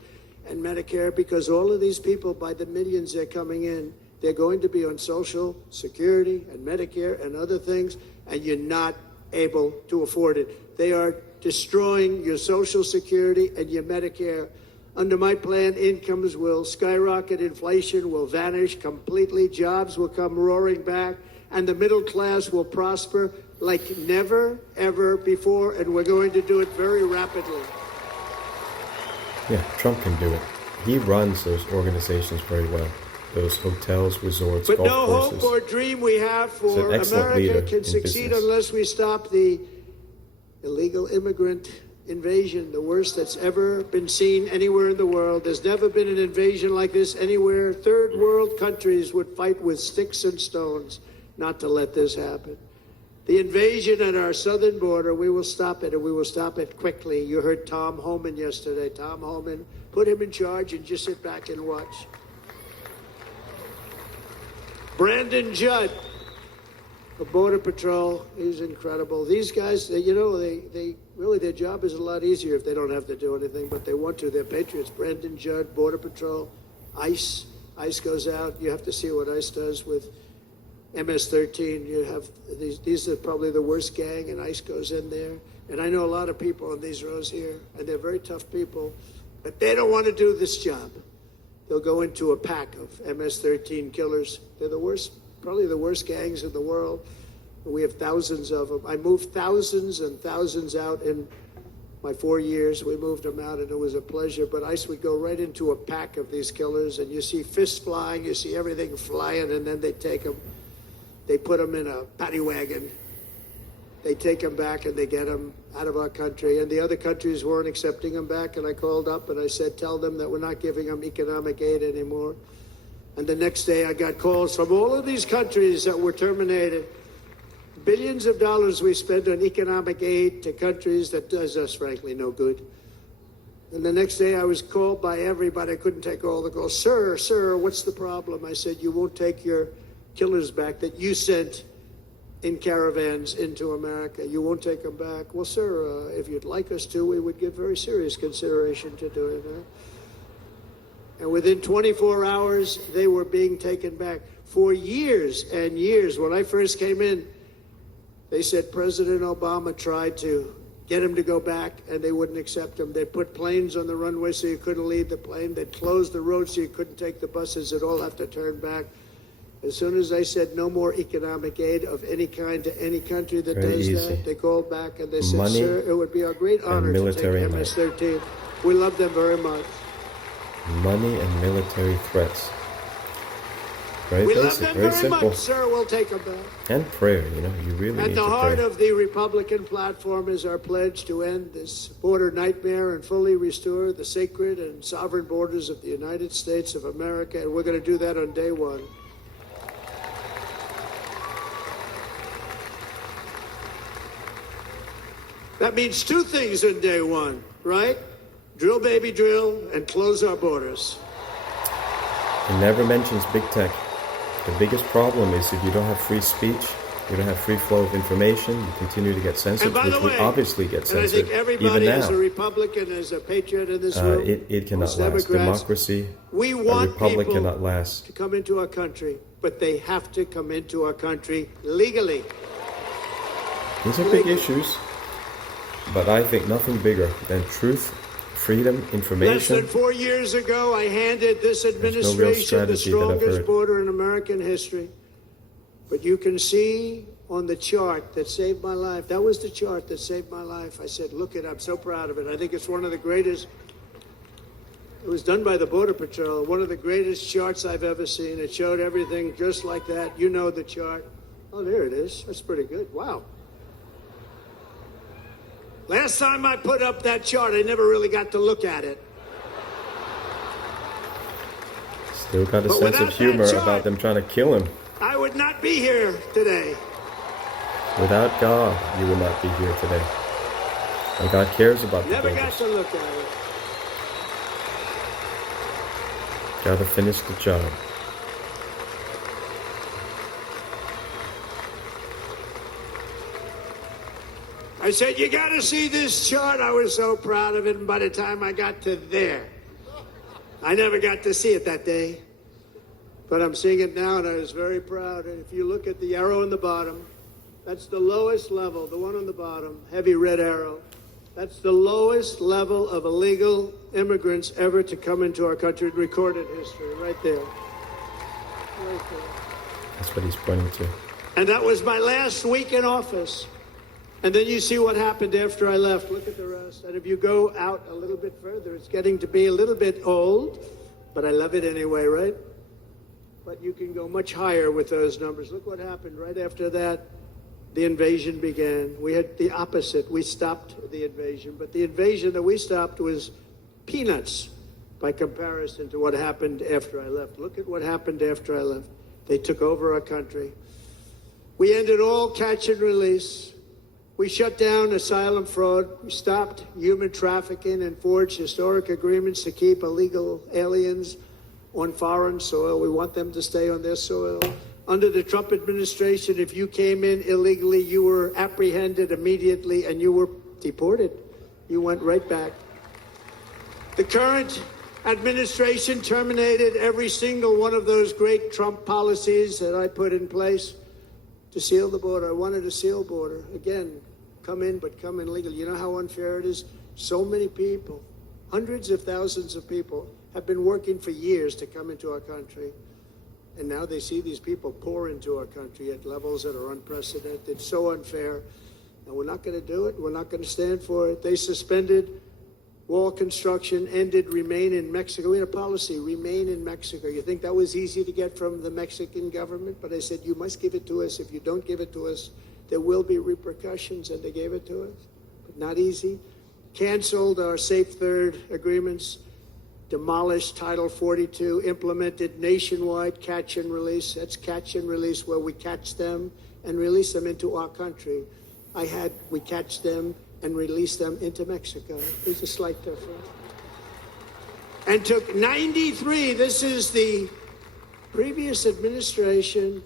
and Medicare because all of these people, by the millions they're coming in, they're going to be on Social Security and Medicare and other things, and you're not able to afford it. They are destroying your Social Security and your Medicare. Under my plan, incomes will skyrocket, inflation will vanish completely, jobs will come roaring back, and the middle class will prosper like never, ever before, and we're going to do it very rapidly. Yeah, Trump can do it. He runs those organizations very well. those hotels, resorts, But golf no courses. hope or dream we have He's an for excellent leader America can in succeed business. unless we stop the illegal immigrant invasion, the worst that's ever been seen anywhere in the world. There's never been an invasion like this anywhere. Third world countries would fight with sticks and stones not to let this happen. The invasion at our southern border, we will stop it, and we will stop it quickly. You heard Tom Homan yesterday. Tom Homan, put him in charge and just sit back and watch. Brandon Judd of Border Patrol, he's incredible. These guys, they really, their job is a lot easier if they don't have to do anything, but they want to. They're patriots. Brandon Judd, Border Patrol, ICE. ICE goes out. You have to see what ICE does with MS-13. You have these are probably the worst gang, and ICE goes in there. And I know a lot of people on these rows here, and they're very tough people, but they don't want to do this job. They'll go into a pack of MS-13 killers. They're the worst, probably the worst gangs in the world. We have thousands of them. I moved thousands and thousands out in my 4 years. We moved them out, and it was a pleasure. But ICE would go right into a pack of these killers, and you see fists flying, you see everything flying, and then they take them. They put them in a paddy wagon. They take them back, and they get them out of our country. And the other countries weren't accepting them back, and I called up, and I said, tell them that we're not giving them economic aid anymore. And the next day, I got calls from all of these countries that were terminated. Billions of dollars we spend on economic aid to countries that does us, frankly, no good. And the next day I was called by everybody. I couldn't take all the calls. Sir, what's the problem? I said, you won't take your killers back that you sent in caravans into America. You won't take them back. Well, sir, if you'd like us to, we would give very serious consideration to doing that. And within 24 hours, they were being taken back. For years and years, when I first came in, they said President Obama tried to get him to go back, and they wouldn't accept him. They'd put planes on the runway so you couldn't leave the plane. They'd close the road so you couldn't take the buses. They'd all have to turn back. As soon as I said no more economic aid of any kind to any country that does that, they called back and they said, Money sir, it would be our great honor to take MS-13. We love them very much. Money and military threats. Very We love basic, them very very simple. much, sir. We'll take them back. And prayer, you really At need the to heart pray. of the Republican platform is our pledge to end this border nightmare and fully restore the sacred and sovereign borders of the United States of America, and we're going to do that on day one. That means two things on day one, right? Drill, baby, drill, and close our borders. He never mentions big tech. The biggest problem is if you don't have free speech, you don't have free flow of information, you continue to get censored, And by which the will way, obviously get and I censored think everybody even as a now. Republican, as a patriot in this room, It cannot as last. Democrats, Democracy, we a want republic people cannot last. to come into our country, but they have to come into our country legally. These are big issues, but I think nothing bigger than truth, freedom, Less information. than 4 years ago, I handed this no real administration the strategy that I've strongest heard. border in American history. But you can see on the chart that saved my life, that was the chart that saved my life. I said, look it, I'm so proud of it. I think it's one of the greatest, it was done by the Border Patrol, one of the greatest charts I've ever seen. It showed everything just like that. You know the chart. Oh, there it is. That's pretty good. Wow. Last time I put up that chart, I never really got to look at it. Still got a But sense without of humor that chart- about them trying to kill him. I would not be here today. Without God, you would not be here today. And God cares about the Never got dangerous. to look at it. Gotta finish the job. I said, you got to see this chart. I was so proud of it. And by the time I got to there, I never got to see it that day. But I'm seeing it now, and I was very proud. And if you look at the arrow in the bottom, that's the lowest level, the one on the bottom, heavy red arrow. That's the lowest level of illegal immigrants ever to come into our country in recorded history, right there. Right there. That's what he's pointing to. And that was my last week in office. And then you see what happened after I left. Look at the rest. And if you go out a little bit further, it's getting to be a little bit old, but I love it anyway, right? but you can go much higher with those numbers. Look what happened right after that. The invasion began. We had the opposite. We stopped the invasion, but the invasion that we stopped was peanuts by comparison to what happened after I left. Look at what happened after I left. They took over our country. We ended all catch and release. We shut down asylum fraud. We stopped human trafficking and forged historic agreements to keep illegal aliens on foreign soil. We want them to stay on their soil. Under the Trump administration, if you came in illegally, you were apprehended immediately and you were deported. You went right back. The current administration terminated every single one of those great Trump policies that I put in place to seal the border. I wanted a sealed border. Again, come in, but come in legally. You know how unfair it is? So many people, hundreds of thousands of people, have been working for years to come into our country. And now they see these people pour into our country at levels that are unprecedented. It's so unfair. And we're not going to do it. We're not going to stand for it. They suspended wall construction, ended remain in Mexico. We had a policy, remain in Mexico. You think that was easy to get from the Mexican government? But I said, you must give it to us. If you don't give it to us, there will be repercussions. And they gave it to us. But not easy. Canceled our Safe Third agreements. Demolished Title 42, implemented nationwide catch and release. That's catch and release, where we catch them and release them into our country. We catch them and release them into Mexico. There's a slight difference. And took 93, this is the previous administration,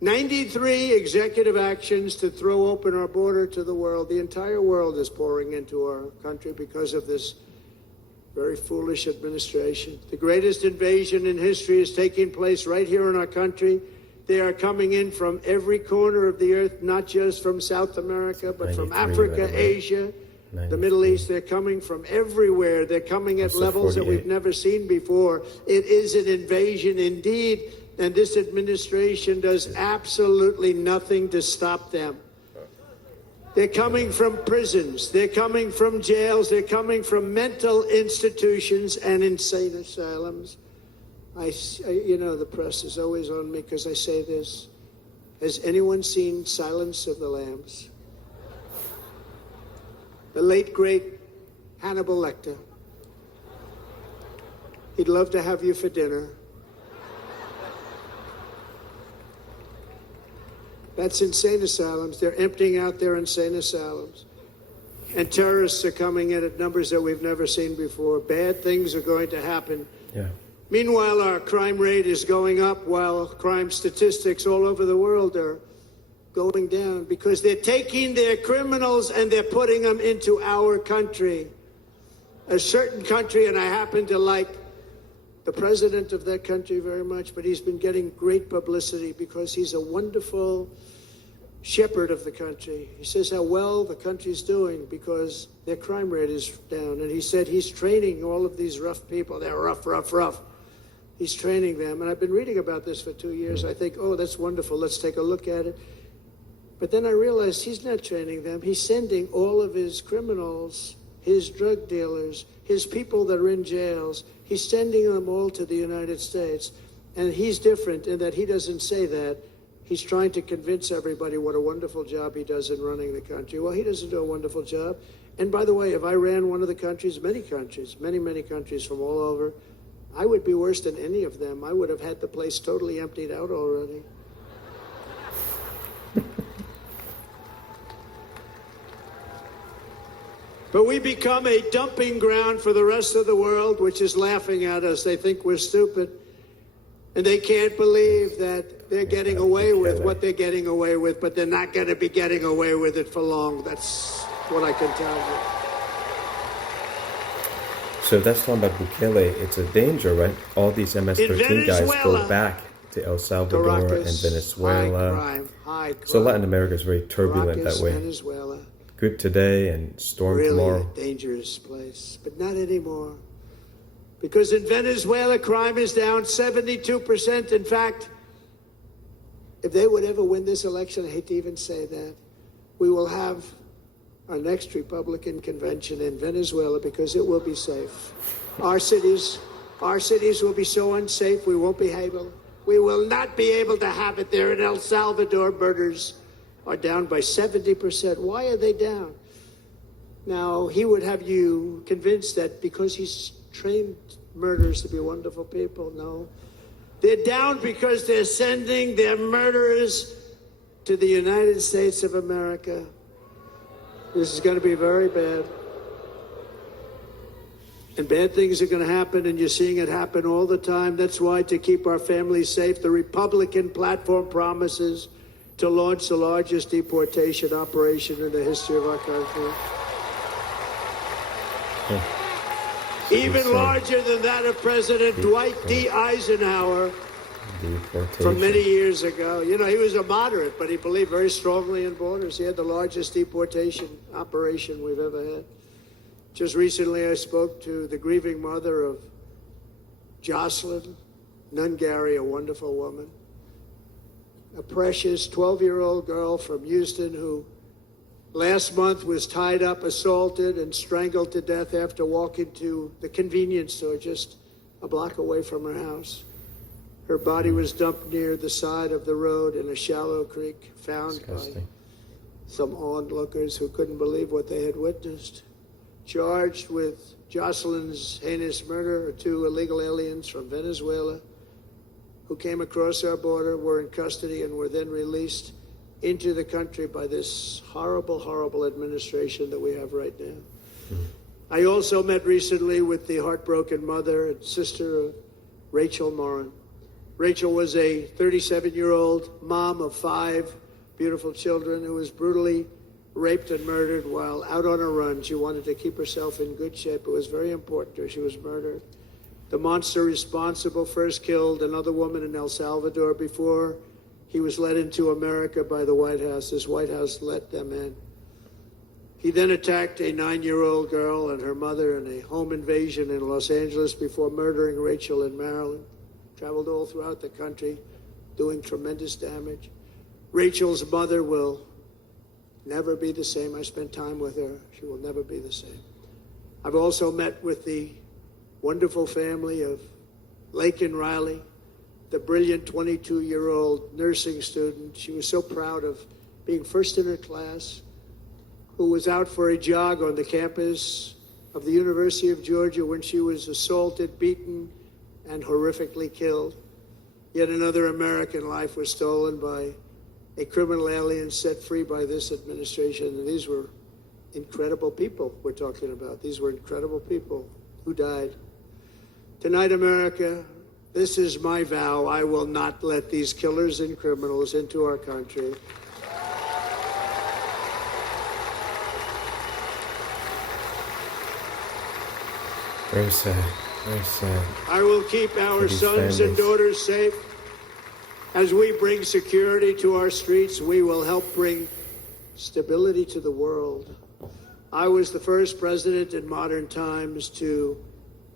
93 executive actions to throw open our border to the world. The entire world is pouring into our country because of this very foolish administration. The greatest invasion in history is taking place right here in our country. They are coming in from every corner of the earth, not just from South America, but from Africa, Asia, the Middle East. They're coming from everywhere. They're coming at levels that we've never seen before. It is an invasion indeed, and this administration does absolutely nothing to stop them. They're coming from prisons. They're coming from jails. They're coming from mental institutions and insane asylums. You know, the press is always on me because I say this. Has anyone seen Silence of the Lambs? The late, great Hannibal Lecter. He'd love to have you for dinner. That's insane asylums. They're emptying out their insane asylums. And terrorists are coming in at numbers that we've never seen before. Bad things are going to happen. Yeah. Meanwhile, our crime rate is going up while crime statistics all over the world are going down because they're taking their criminals and they're putting them into our country. A certain country, and I happen to like the president of that country very much, but he's been getting great publicity because he's a wonderful shepherd of the country. He says how well the country's doing because their crime rate is down. And he said he's training all of these rough people. They're rough. He's training them. And I've been reading about this for 2 years. I think, oh, that's wonderful. Let's take a look at it. But then I realized he's not training them. He's sending all of his criminals, his drug dealers, his people that are in jails, he's sending them all to the United States. And he's different in that he doesn't say that. He's trying to convince everybody what a wonderful job he does in running the country. Well, he doesn't do a wonderful job. And by the way, if I ran one of the countries, many countries from all over, I would be worse than any of them. I would have had the place totally emptied out already. But we become a dumping ground for the rest of the world, which is laughing at us. They think we're stupid. And they can't believe that they're getting away with what they're getting away with, but they're not going to be getting away with it for long. That's what I can tell you. So that's talking about Bukele. It's a danger, right? All these MS-13 guys go back to El Salvador Caracas, and Venezuela. High crime. So Latin America is very turbulent Caracas, that way. Venezuela. Good today and storm really tomorrow. A dangerous place, but not anymore. Because in Venezuela, crime is down 72%. In fact, if they would ever win this election, I hate to even say that, we will have our next Republican convention in Venezuela because it will be safe. Our cities will be so unsafe, we won't be able We will not be able to have it there. In El Salvador, murders are down by 70%. Why are they down? Now, he would have you convinced that because he's trained murderers to be wonderful people. No. They're down because they're sending their murderers to the United States of America. This is going to be very bad. And bad things are going to happen, and you're seeing it happen all the time. That's why, to keep our families safe, the Republican platform promises to launch the largest deportation operation in the history of our country. Even larger than that of President Dwight D. Eisenhower from many years ago. You know, he was a moderate, but he believed very strongly in borders. He had the largest deportation operation we've ever had. Just recently, I spoke to the grieving mother of Jocelyn Nungary, a wonderful woman, a precious 12-year-old girl from Houston who last month was tied up, assaulted, and strangled to death after walking to the convenience store just a block away from her house. Her body was dumped near the side of the road in a shallow creek, found by some onlookers who couldn't believe what they had witnessed. Charged with Jocelyn's heinous murder are 2 illegal aliens from Venezuela who came across our border, were in custody, and were then released into the country by this horrible, horrible administration that we have right now. I also met recently with the heartbroken mother and sister of Rachel Morin. Rachel was a 37-year-old mom of 5 beautiful children who was brutally raped and murdered while out on a run. She wanted to keep herself in good shape. It was very important to her. She was murdered. The monster responsible first killed another woman in El Salvador before he was led into America by the White House. This White House let them in. He then attacked a 9-year-old girl and her mother in a home invasion in Los Angeles before murdering Rachel in Maryland. Traveled all throughout the country, doing tremendous damage. Rachel's mother will never be the same. I spent time with her. She will never be the same. I've also met with the wonderful family of Laken Riley, the brilliant 22-year-old nursing student. She was so proud of being first in her class, who was out for a jog on the campus of the University of Georgia when she was assaulted, beaten, and horrifically killed. Yet another American life was stolen by a criminal alien set free by this administration. And these were incredible people we're talking about. These were incredible people who died. Tonight, America, this is my vow. I will not let these killers and criminals into our country. Very sad. Very sad. I will keep our sons and daughters safe. As we bring security to our streets, we will help bring stability to the world. I was the first president in modern times to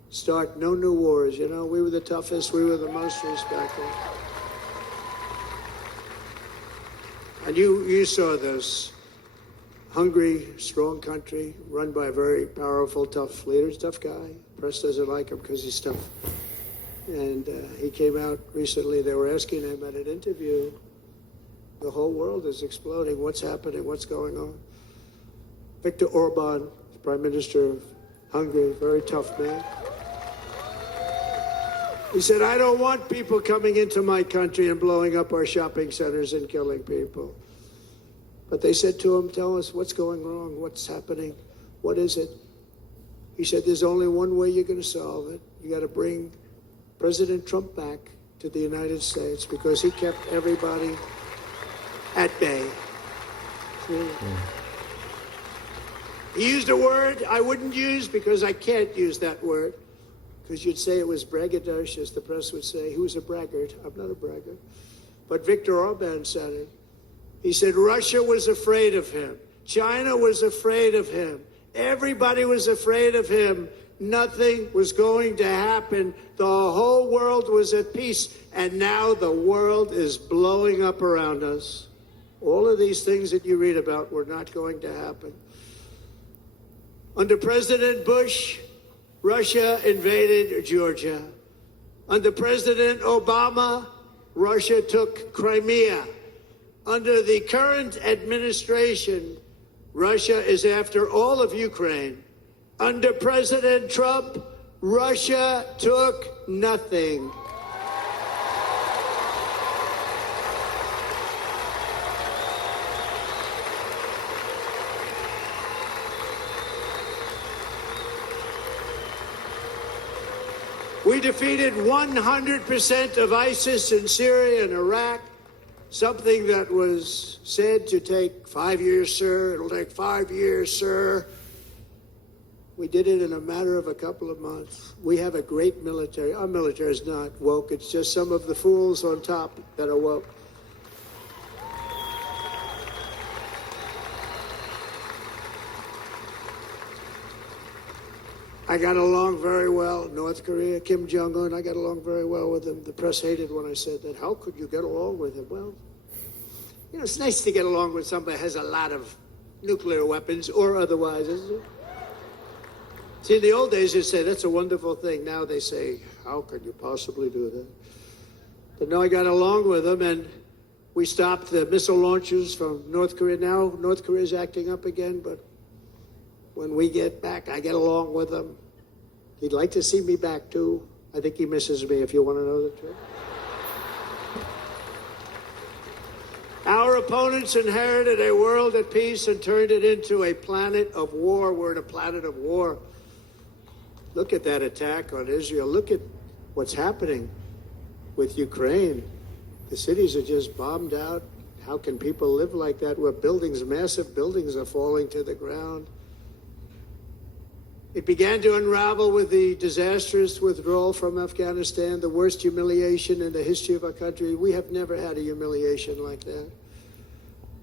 start no new wars. You know, we were the toughest, we were the most respectful. And you saw this. Hungry, strong country, run by a very powerful, tough leader, tough guy. Press doesn't like him because he's tough. And he came out recently, they were asking him at an interview, the whole world is exploding, what's happening, what's going on? Viktor Orban, Prime Minister of Hungary, very tough man. He said, I don't want people coming into my country and blowing up our shopping centers and killing people. But they said to him, tell us what's going wrong, what's happening, what is it? He said, there's only one way you're going to solve it. You got to bring President Trump back to the United States because he kept everybody at bay. He used a word I wouldn't use because I can't use that word, because you'd say it was braggadocious. The press would say, who's a braggart? I'm not a braggart. But Viktor Orban said it. He said Russia was afraid of him. China was afraid of him. Everybody was afraid of him. Nothing was going to happen. The whole world was at peace. And now the world is blowing up around us. All of these things that you read about were not going to happen. Under President Bush, Russia invaded Georgia. Under President Obama, Russia took Crimea. Under the current administration, Russia is after all of Ukraine. Under President Trump, Russia took nothing. We defeated 100% of ISIS in Syria and Iraq, something that was said to take 5 years, sir. It'll take 5 years, sir. We did it in a matter of a couple of months. We have a great military. Our military is not woke. It's just some of the fools on top that are woke. I got along very well. North Korea, Kim Jong-un, I got along very well with him. The press hated when I said that. How could you get along with him? Well, you know, it's nice to get along with somebody who has a lot of nuclear weapons or otherwise, isn't it? See, in the old days, they'd say, that's a wonderful thing. Now they say, how could you possibly do that? But no, I got along with him, and we stopped the missile launches from North Korea. Now North Korea is acting up again, but when we get back, I get along with him. He'd like to see me back, too. I think he misses me, if you want to know the truth. Our opponents inherited a world at peace and turned it into a planet of war. We're in a planet of war. Look at that attack on Israel. Look at what's happening with Ukraine. The cities are just bombed out. How can people live like that where buildings, massive buildings, are falling to the ground? It began to unravel with the disastrous withdrawal from Afghanistan, the worst humiliation in the history of our country. We have never had a humiliation like that.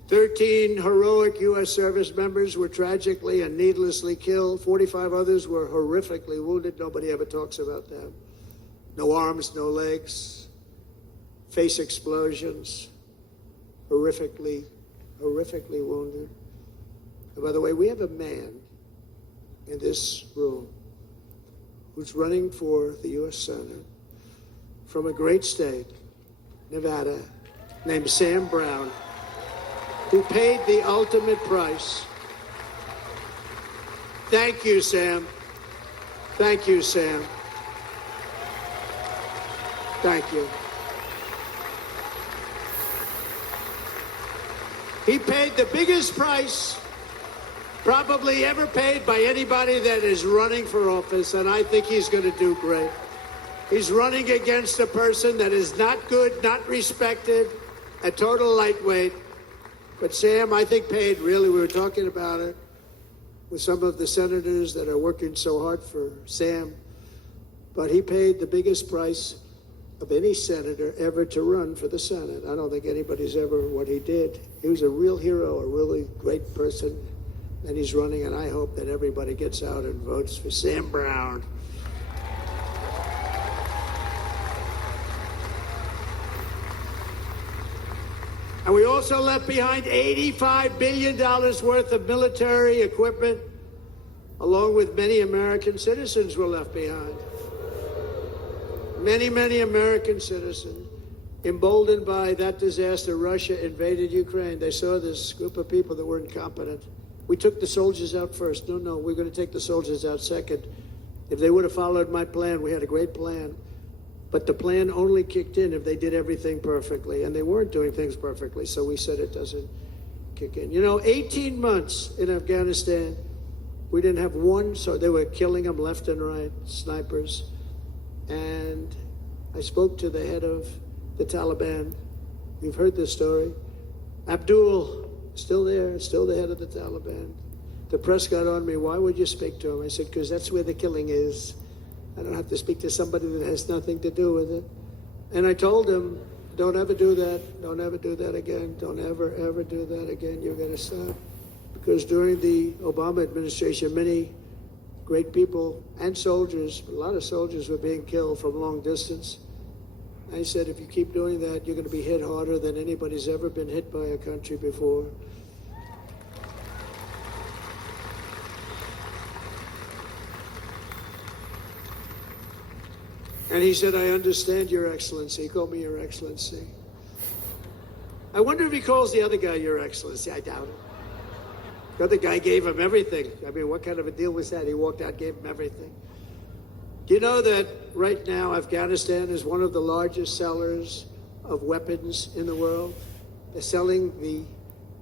13 heroic U.S. service members were tragically and needlessly killed. 45 others were horrifically wounded. Nobody ever talks about them. No arms, no legs, face explosions, horrifically wounded. And by the way, we have a man in this room who's running for the U.S. Senate from a great state, Nevada, named Sam Brown, who paid the ultimate price. Thank you, Sam. Thank you, Sam. Thank you. He paid the biggest price probably ever paid by anybody that is running for office, and I think he's going to do great. He's running against a person that is not good, not respected, a total lightweight. But Sam, I think, paid, really, we were talking about it with some of the senators that are working so hard for Sam, but he paid the biggest price of any senator ever to run for the Senate. I don't think anybody's ever what he did. He was a real hero, a really great person. And he's running, and I hope that everybody gets out and votes for Sam Brown. And we also left behind $85 billion worth of military equipment, along with many American citizens were left behind. Many American citizens. Emboldened by that disaster, Russia invaded Ukraine. They saw this group of people that were incompetent. We took the soldiers out first. No, we're going to take the soldiers out second. If they would have followed my plan, we had a great plan. But the plan only kicked in if they did everything perfectly. And they weren't doing things perfectly, so we said it doesn't kick in. You know, 18 months in Afghanistan, we didn't have one, so they were killing them left and right, snipers. And I spoke to the head of the Taliban. You've heard this story. Abdul, still there, still the head of the Taliban. The press got on me, why would you speak to him? I said, because that's where the killing is. I don't have to speak to somebody that has nothing to do with it. And I told him, don't ever do that. Don't ever do that again. Don't ever do that again. You've got to stop. Because during the Obama administration, many great people and soldiers, a lot of soldiers were being killed from long distance. I said, if you keep doing that, you're going to be hit harder than anybody's ever been hit by a country before. And he said, I understand, Your Excellency. He called me Your Excellency. I wonder if he calls the other guy Your Excellency. I doubt it. The other guy gave him everything. I mean, what kind of a deal was that? He walked out, gave him everything. Do you know that right now Afghanistan is one of the largest sellers of weapons in the world? They're selling the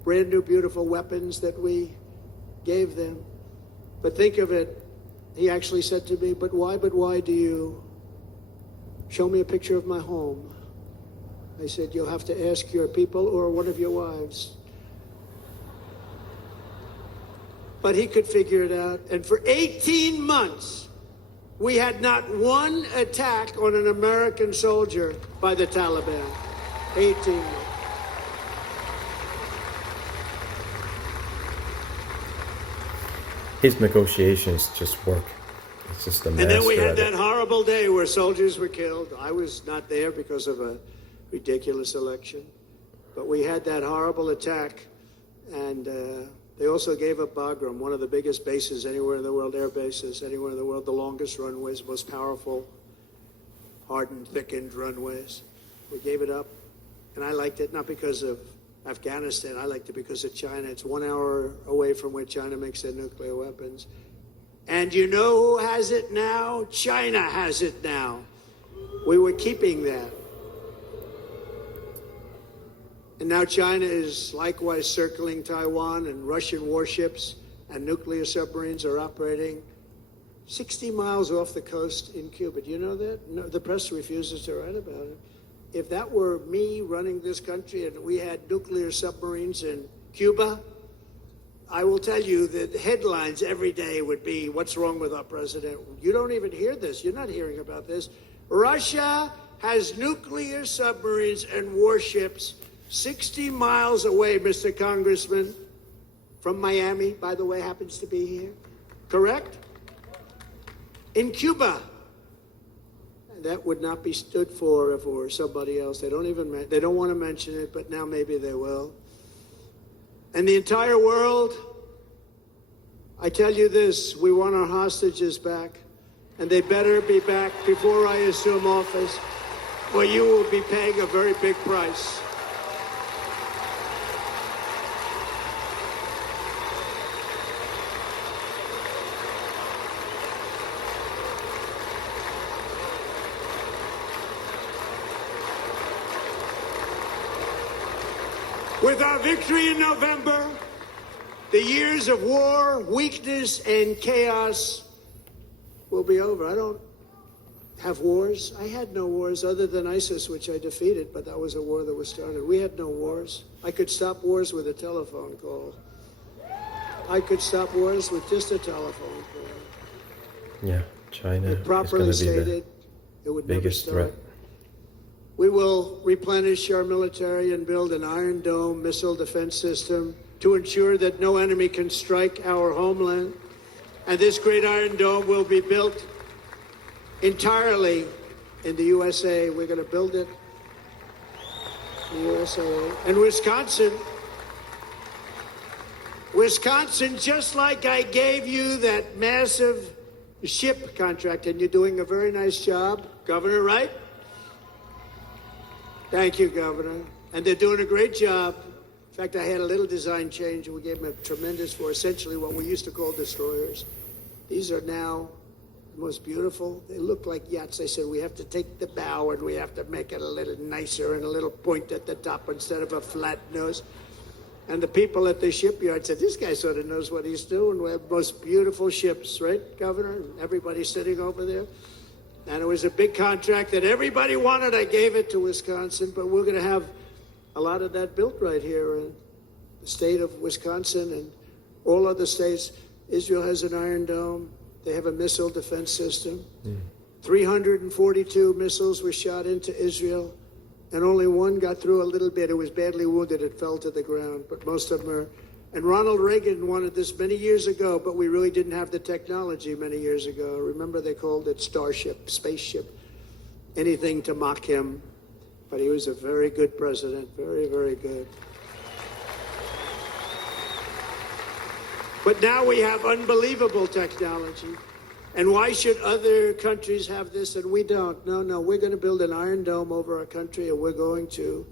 brand new, beautiful weapons that we gave them. But think of it. He actually said to me, but why do you show me a picture of my home? I said, you'll have to ask your people or one of your wives. But he could figure it out. And for 18 months, we had not one attack on an American soldier by the Taliban. 18 months. His negotiations just work. It's just a master. And then we had that horrible day where soldiers were killed. I was not there because of a ridiculous election. But we had that horrible attack. And they also gave up Bagram, one of the biggest bases anywhere in the world, air bases anywhere in the world, the longest runways, most powerful, hardened, thickened runways. We gave it up. And I liked it, not because of Afghanistan. I liked it because of China. It's 1 hour away from where China makes their nuclear weapons. And you know who has it now? China has it now. We were keeping that. And now China is likewise circling Taiwan, and Russian warships and nuclear submarines are operating 60 miles off the coast in Cuba. Do you know that? No, the press refuses to write about it. If that were me running this country and we had nuclear submarines in Cuba, I will tell you that the headlines every day would be, what's wrong with our president? You don't even hear this. You're not hearing about this. Russia has nuclear submarines and warships 60 miles away, Mr. Congressman, from Miami, by the way, happens to be here. Correct? In Cuba. That would not be stood for if it were somebody else. They don't want to mention it, but now maybe they will. And the entire world, I tell you this, we want our hostages back, and they better be back before I assume office, or you will be paying a very big price. With our victory in November, the years of war, weakness, and chaos will be over. I don't have wars. I had no wars other than ISIS, which I defeated, but that was a war that was started. We had no wars. I could stop wars with a telephone call. I could stop wars with just a telephone call. Yeah, China is properly going to be stated, it would the biggest never start. threat. We will replenish our military and build an Iron Dome missile defense system to ensure that no enemy can strike our homeland. And this great Iron Dome will be built entirely in the USA. We're going to build it in the USA. And Wisconsin, just like I gave you that massive ship contract, and you're doing a very nice job, Governor, right? Thank you, Governor. And they're doing a great job. In fact, I had a little design change, and we gave them a tremendous for essentially what we used to call destroyers. These are now the most beautiful. They look like yachts. They said we have to take the bow and we have to make it a little nicer and a little point at the top instead of a flat nose. And the people at the shipyard said, this guy sort of knows what he's doing. We have the most beautiful ships, right, Governor? And everybody's sitting over there. And it was a big contract that everybody wanted. I gave it to Wisconsin, but we're going to have a lot of that built right here in the state of Wisconsin and all other states. Israel has an Iron Dome. They have a missile defense system. 342 missiles were shot into Israel, and only one got through a little bit. It was badly wounded. It fell to the ground, but most of them are. And Ronald Reagan wanted this many years ago, but we really didn't have the technology many years ago. Remember, they called it Starship, spaceship, anything to mock him. But he was a very good president, very, very good. But now we have unbelievable technology. And why should other countries have this and we don't? No, we're going to build an iron dome over our country, and we're going to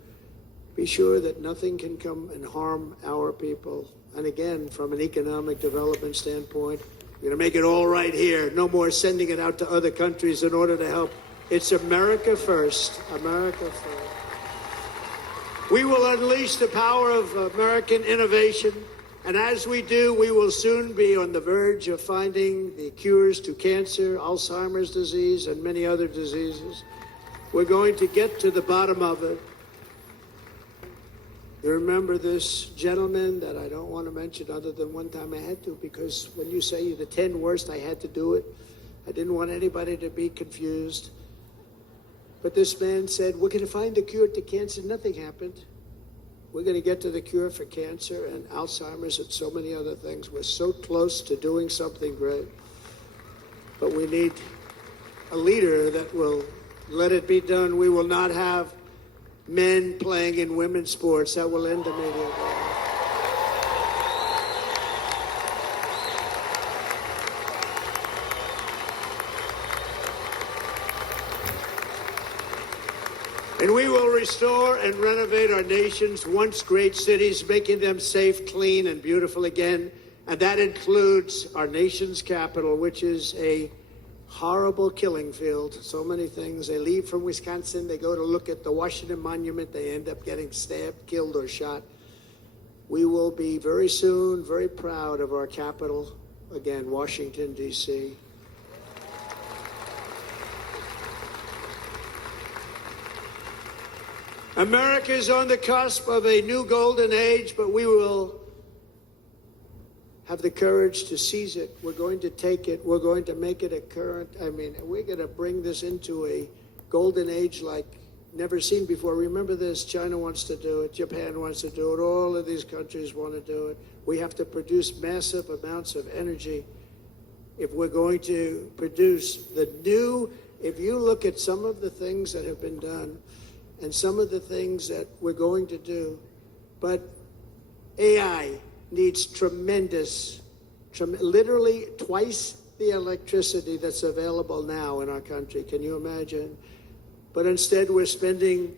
be sure that nothing can come and harm our people. And again, from an economic development standpoint, we're going to make it all right here. No more sending it out to other countries in order to help. It's America first. America first. We will unleash the power of American innovation. And as we do, we will soon be on the verge of finding the cures to cancer, Alzheimer's disease, and many other diseases. We're going to get to the bottom of it. You remember this gentleman that I don't want to mention other than one time I had to, because when you say the 10 worst, I had to do it. I didn't want anybody to be confused. But this man said, we're going to find a cure to cancer. Nothing happened. We're going to get to the cure for cancer and Alzheimer's and so many other things. We're so close to doing something great. But we need a leader that will let it be done. We will not have men playing in women's sports. That will end immediately. And we will restore and renovate our nation's once great cities, making them safe, clean, and beautiful again. And that includes our nation's capital, which is a horrible killing field. So many things. They leave from Wisconsin, they go to look at the Washington Monument, they end up getting stabbed, killed, or shot. We will be very soon very proud of our capital, again, Washington, D.C. America is on the cusp of a new golden age, but we will have the courage to seize it. We're going to take it. We're going to make it a current. We're going to bring this into a golden age like never seen before. Remember this, China wants to do it. Japan wants to do it. All of these countries want to do it. We have to produce massive amounts of energy if we're going to produce the new. If you look at some of the things that have been done and some of the things that we're going to do, but AI needs literally twice the electricity that's available now in our country. Can you imagine? But instead we're spending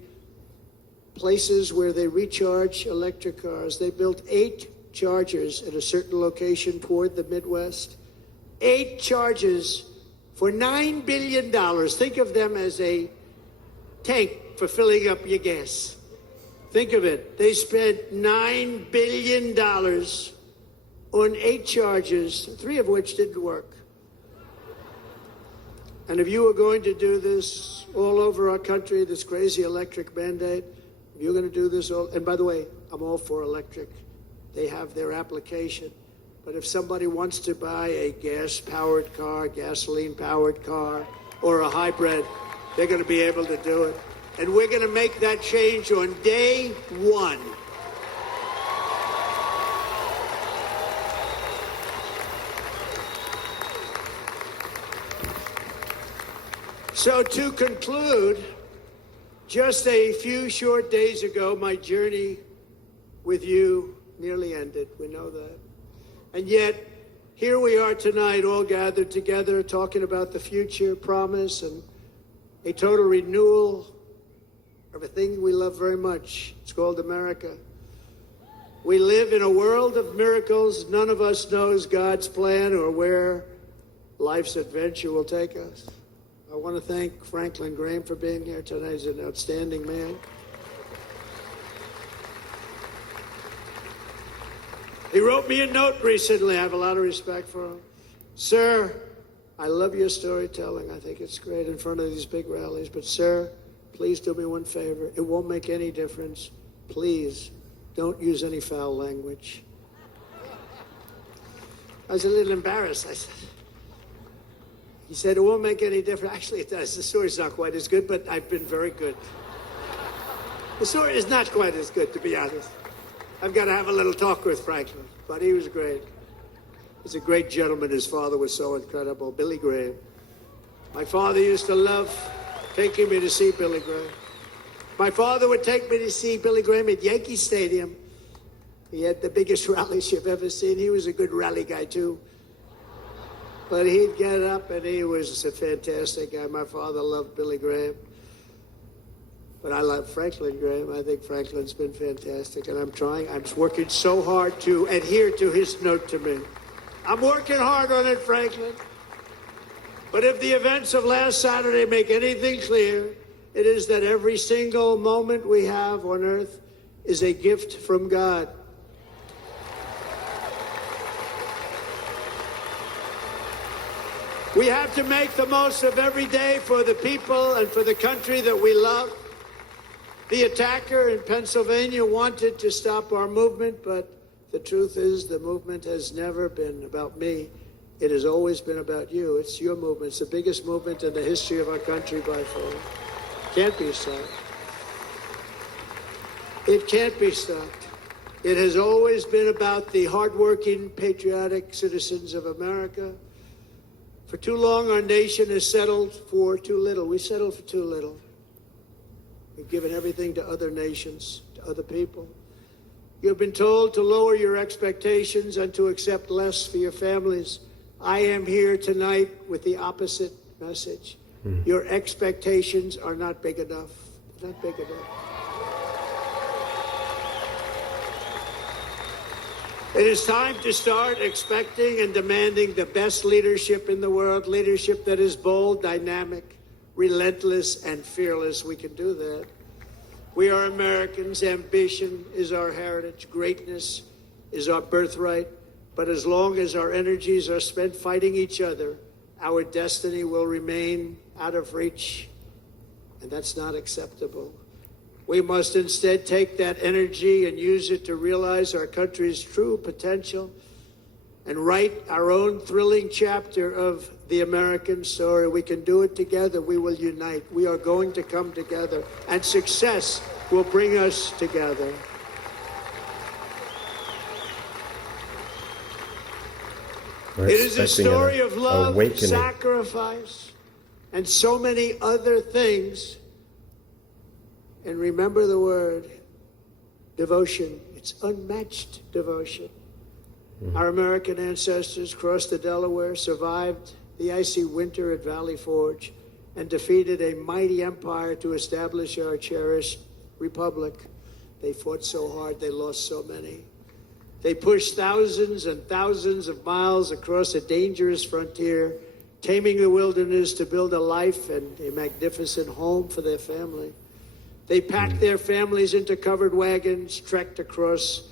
places where they recharge electric cars. They built 8 chargers at a certain location toward the Midwest. 8 chargers for $9 billion. Think of them as a tank for filling up your gas. Think of it. They spent $9 billion on 8 chargers, 3 of which didn't work. And if you were going to do this all over our country, this crazy electric mandate, if you're going to do this all, and by the way, I'm all for electric. They have their application. But if somebody wants to buy a gas-powered car, gasoline-powered car, or a hybrid, they're going to be able to do it. And we're going to make that change on day 1. So to conclude, just a few short days ago, my journey with you nearly ended. We know that. And yet, here we are tonight, all gathered together, talking about the future, promise, and a total renewal of a thing we love very much. It's called America. We live in a world of miracles. None of us knows God's plan or where life's adventure will take us. I want to thank Franklin Graham for being here tonight. He's an outstanding man. He wrote me a note recently. I have a lot of respect for him. Sir, I love your storytelling. I think it's great in front of these big rallies. But sir, please do me one favor. It won't make any difference. Please don't use any foul language. I was a little embarrassed. He said, it won't make any difference. Actually, it does. The story's not quite as good, but I've been very good. The story is not quite as good, to be honest. I've got to have a little talk with Franklin, but he was great. He's a great gentleman. His father was so incredible, Billy Graham. My father used to love taking me to see Billy Graham. My father would take me to see Billy Graham at Yankee Stadium. He had the biggest rallies you've ever seen. He was a good rally guy, too. But he'd get up, and he was a fantastic guy. My father loved Billy Graham. But I love Franklin Graham. I think Franklin's been fantastic, and I'm working so hard to adhere to his note to me. I'm working hard on it, Franklin. But if the events of last Saturday make anything clear, it is that every single moment we have on earth is a gift from God. We have to make the most of every day for the people and for the country that we love. The attacker in Pennsylvania wanted to stop our movement, but the truth is the movement has never been about me. It has always been about you. It's your movement. It's the biggest movement in the history of our country by far. Can't be stopped. It can't be stopped. It has always been about the hardworking, patriotic citizens of America. For too long, our nation has settled for too little. We settled for too little. We've given everything to other nations, to other people. You've been told to lower your expectations and to accept less for your families. I am here tonight with the opposite message. Your expectations are not big enough. Not big enough. It is time to start expecting and demanding the best leadership in the world, leadership that is bold, dynamic, relentless, and fearless. We can do that. We are Americans. Ambition is our heritage. Greatness is our birthright. But as long as our energies are spent fighting each other, our destiny will remain out of reach, and that's not acceptable. We must instead take that energy and use it to realize our country's true potential and write our own thrilling chapter of the American story. We can do it together. We will unite. We are going to come together, and success will bring us together. It is a story of love, sacrifice, and so many other things. And remember the word, devotion. It's unmatched devotion. Our American ancestors crossed the Delaware, survived the icy winter at Valley Forge, and defeated a mighty empire to establish our cherished republic. They fought so hard, they lost so many. They pushed thousands and thousands of miles across a dangerous frontier, taming the wilderness to build a life and a magnificent home for their family. They packed their families into covered wagons, trekked across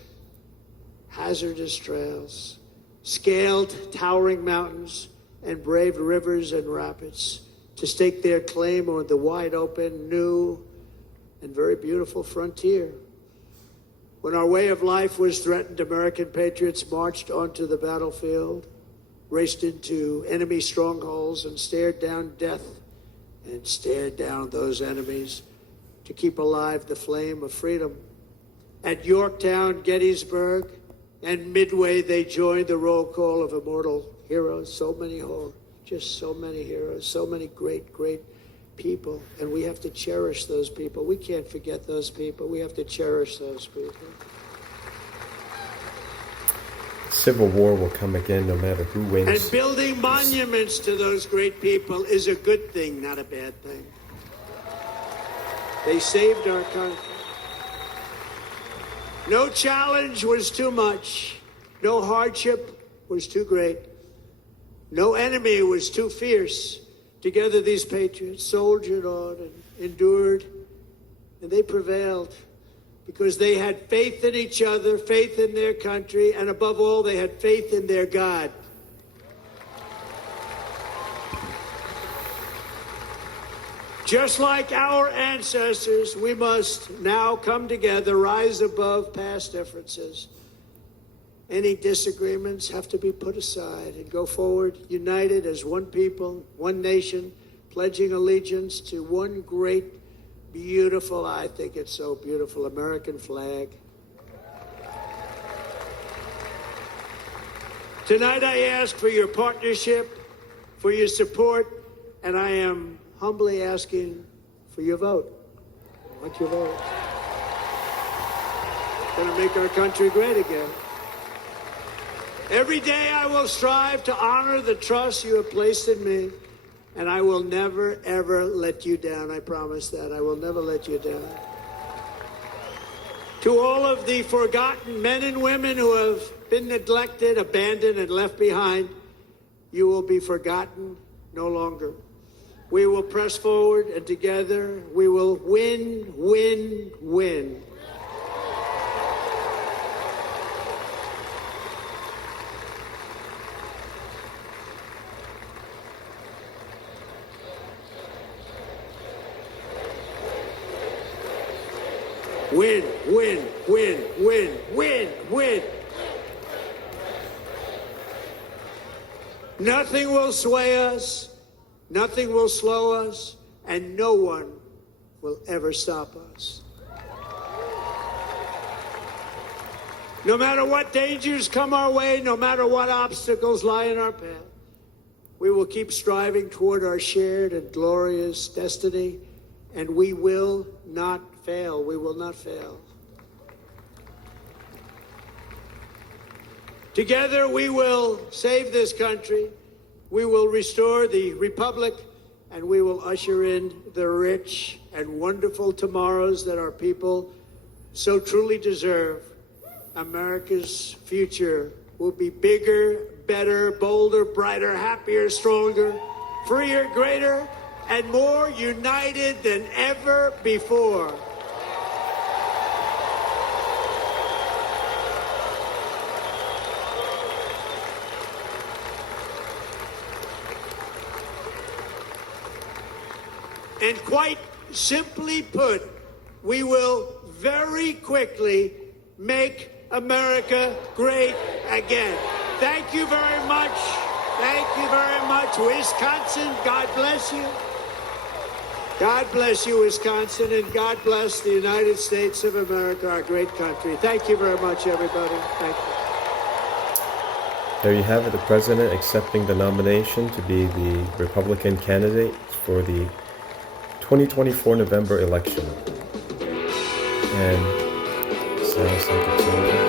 hazardous trails, scaled towering mountains, and braved rivers and rapids to stake their claim on the wide open, new, and very beautiful frontier. When our way of life was threatened, American patriots marched onto the battlefield, raced into enemy strongholds, and stared down death and stared down those enemies to keep alive the flame of freedom. At Yorktown, Gettysburg, and Midway, they joined the roll call of immortal heroes. So many heroes, so many great, great people. And we have to cherish those people. We can't forget those people. We have to cherish those people. Civil war will come again no matter who wins. And building monuments to those great people is a good thing, not a bad thing. They saved our country. No challenge was too much. No hardship was too great. No enemy was too fierce. Together, these patriots soldiered on and endured, and they prevailed because they had faith in each other, faith in their country, and above all, they had faith in their God. Just like our ancestors, we must now come together, rise above past differences. Any disagreements have to be put aside and go forward, united as one people, one nation, pledging allegiance to one great, beautiful, I think it's so beautiful, American flag. Tonight I ask for your partnership, for your support, and I am humbly asking for your vote. I want your vote. It's going to make our country great again. Every day I will strive to honor the trust you have placed in me, and I will never, ever let you down. I promise that. I will never let you down. To all of the forgotten men and women who have been neglected, abandoned, and left behind, you will be forgotten no longer. We will press forward, and together we will win, win, win. Win, win, win, win, win, win. Nothing will sway us, nothing will slow us, and no one will ever stop us. No matter what dangers come our way, no matter what obstacles lie in our path, we will keep striving toward our shared and glorious destiny, and we will not fail. We will not fail. Together we will save this country, we will restore the republic, and we will usher in the rich and wonderful tomorrows that our people so truly deserve. America's future will be bigger, better, bolder, brighter, happier, stronger, freer, greater, and more united than ever before. And quite simply put, we will very quickly make America great again. Thank you very much. Thank you very much, Wisconsin. God bless you. God bless you, Wisconsin, and God bless the United States of America, our great country. Thank you very much, everybody. Thank you. There you have it, the president accepting the nomination to be the Republican candidate for the 2024 November election. And sounds like it's over.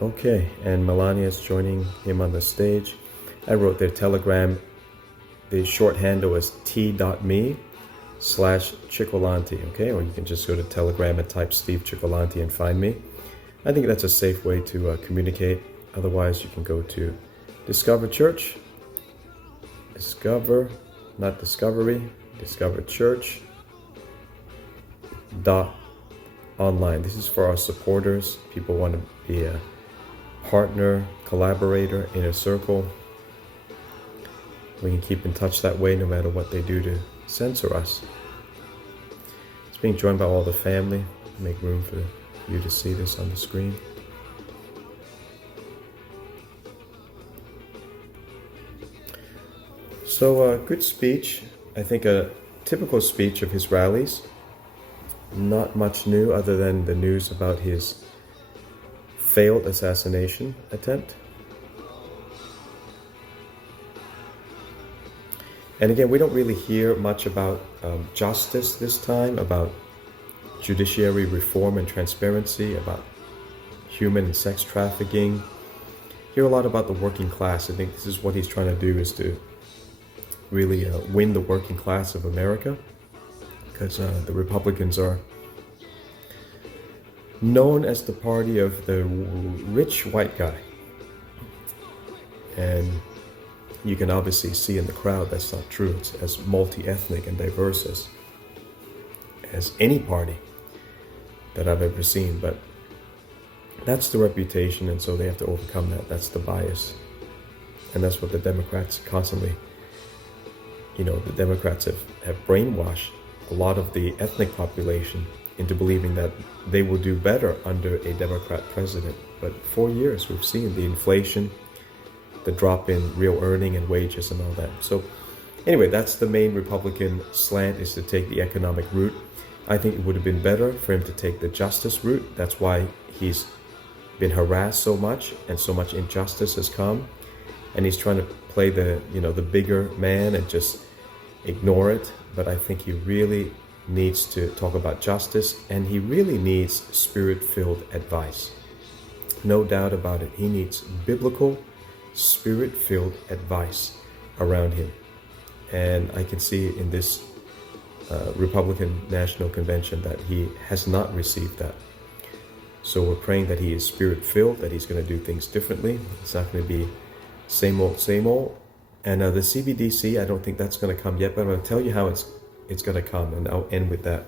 Okay, and Melania is joining him on the stage. I wrote their Telegram. The short handle is t.me/Cioccolanti, okay? Or you can just go to Telegram and type Steve Cioccolanti and find me. I think that's a safe way to communicate. Otherwise, you can go to Discover Church. Discover, not Discovery, Discover Church. .online. This is for our supporters. People want to be a partner, collaborator, inner circle. We can keep in touch that way no matter what they do to censor us. It's being joined by all the family. Make room for you to see this on the screen. So, good speech. I think a typical speech of his rallies. Not much new other than the news about his failed assassination attempt. And again, we don't really hear much about justice this time, about judiciary reform and transparency, about human and sex trafficking. Hear a lot about the working class. I think this is what he's trying to do, is to really win the working class of America, because the Republicans are known as the party of the rich white guy. And you can obviously see in the crowd that's not true. It's as multi-ethnic and diverse as any party that I've ever seen. But that's the reputation, and so they have to overcome that. That's the bias. And that's what the Democrats constantly, the Democrats have brainwashed a lot of the ethnic population into believing that they will do better under a Democrat president. But 4 years we've seen the inflation, the drop in real earning and wages and all that. So anyway, that's the main Republican slant, is to take the economic route. I think it would have been better for him to take the justice route. That's why he's been harassed so much and so much injustice has come. And he's trying to play the the bigger man and just ignore it, but I think he really needs to talk about justice, and he really needs spirit-filled advice. No doubt about it. He needs biblical, spirit-filled advice around him. And I can see in this Republican National Convention that he has not received that. So we're praying that he is spirit-filled, that he's going to do things differently. It's not going to be same old, same old. And the CBDC, I don't think that's going to come yet, but I'm going to tell you how it's going to come, and I'll end with that.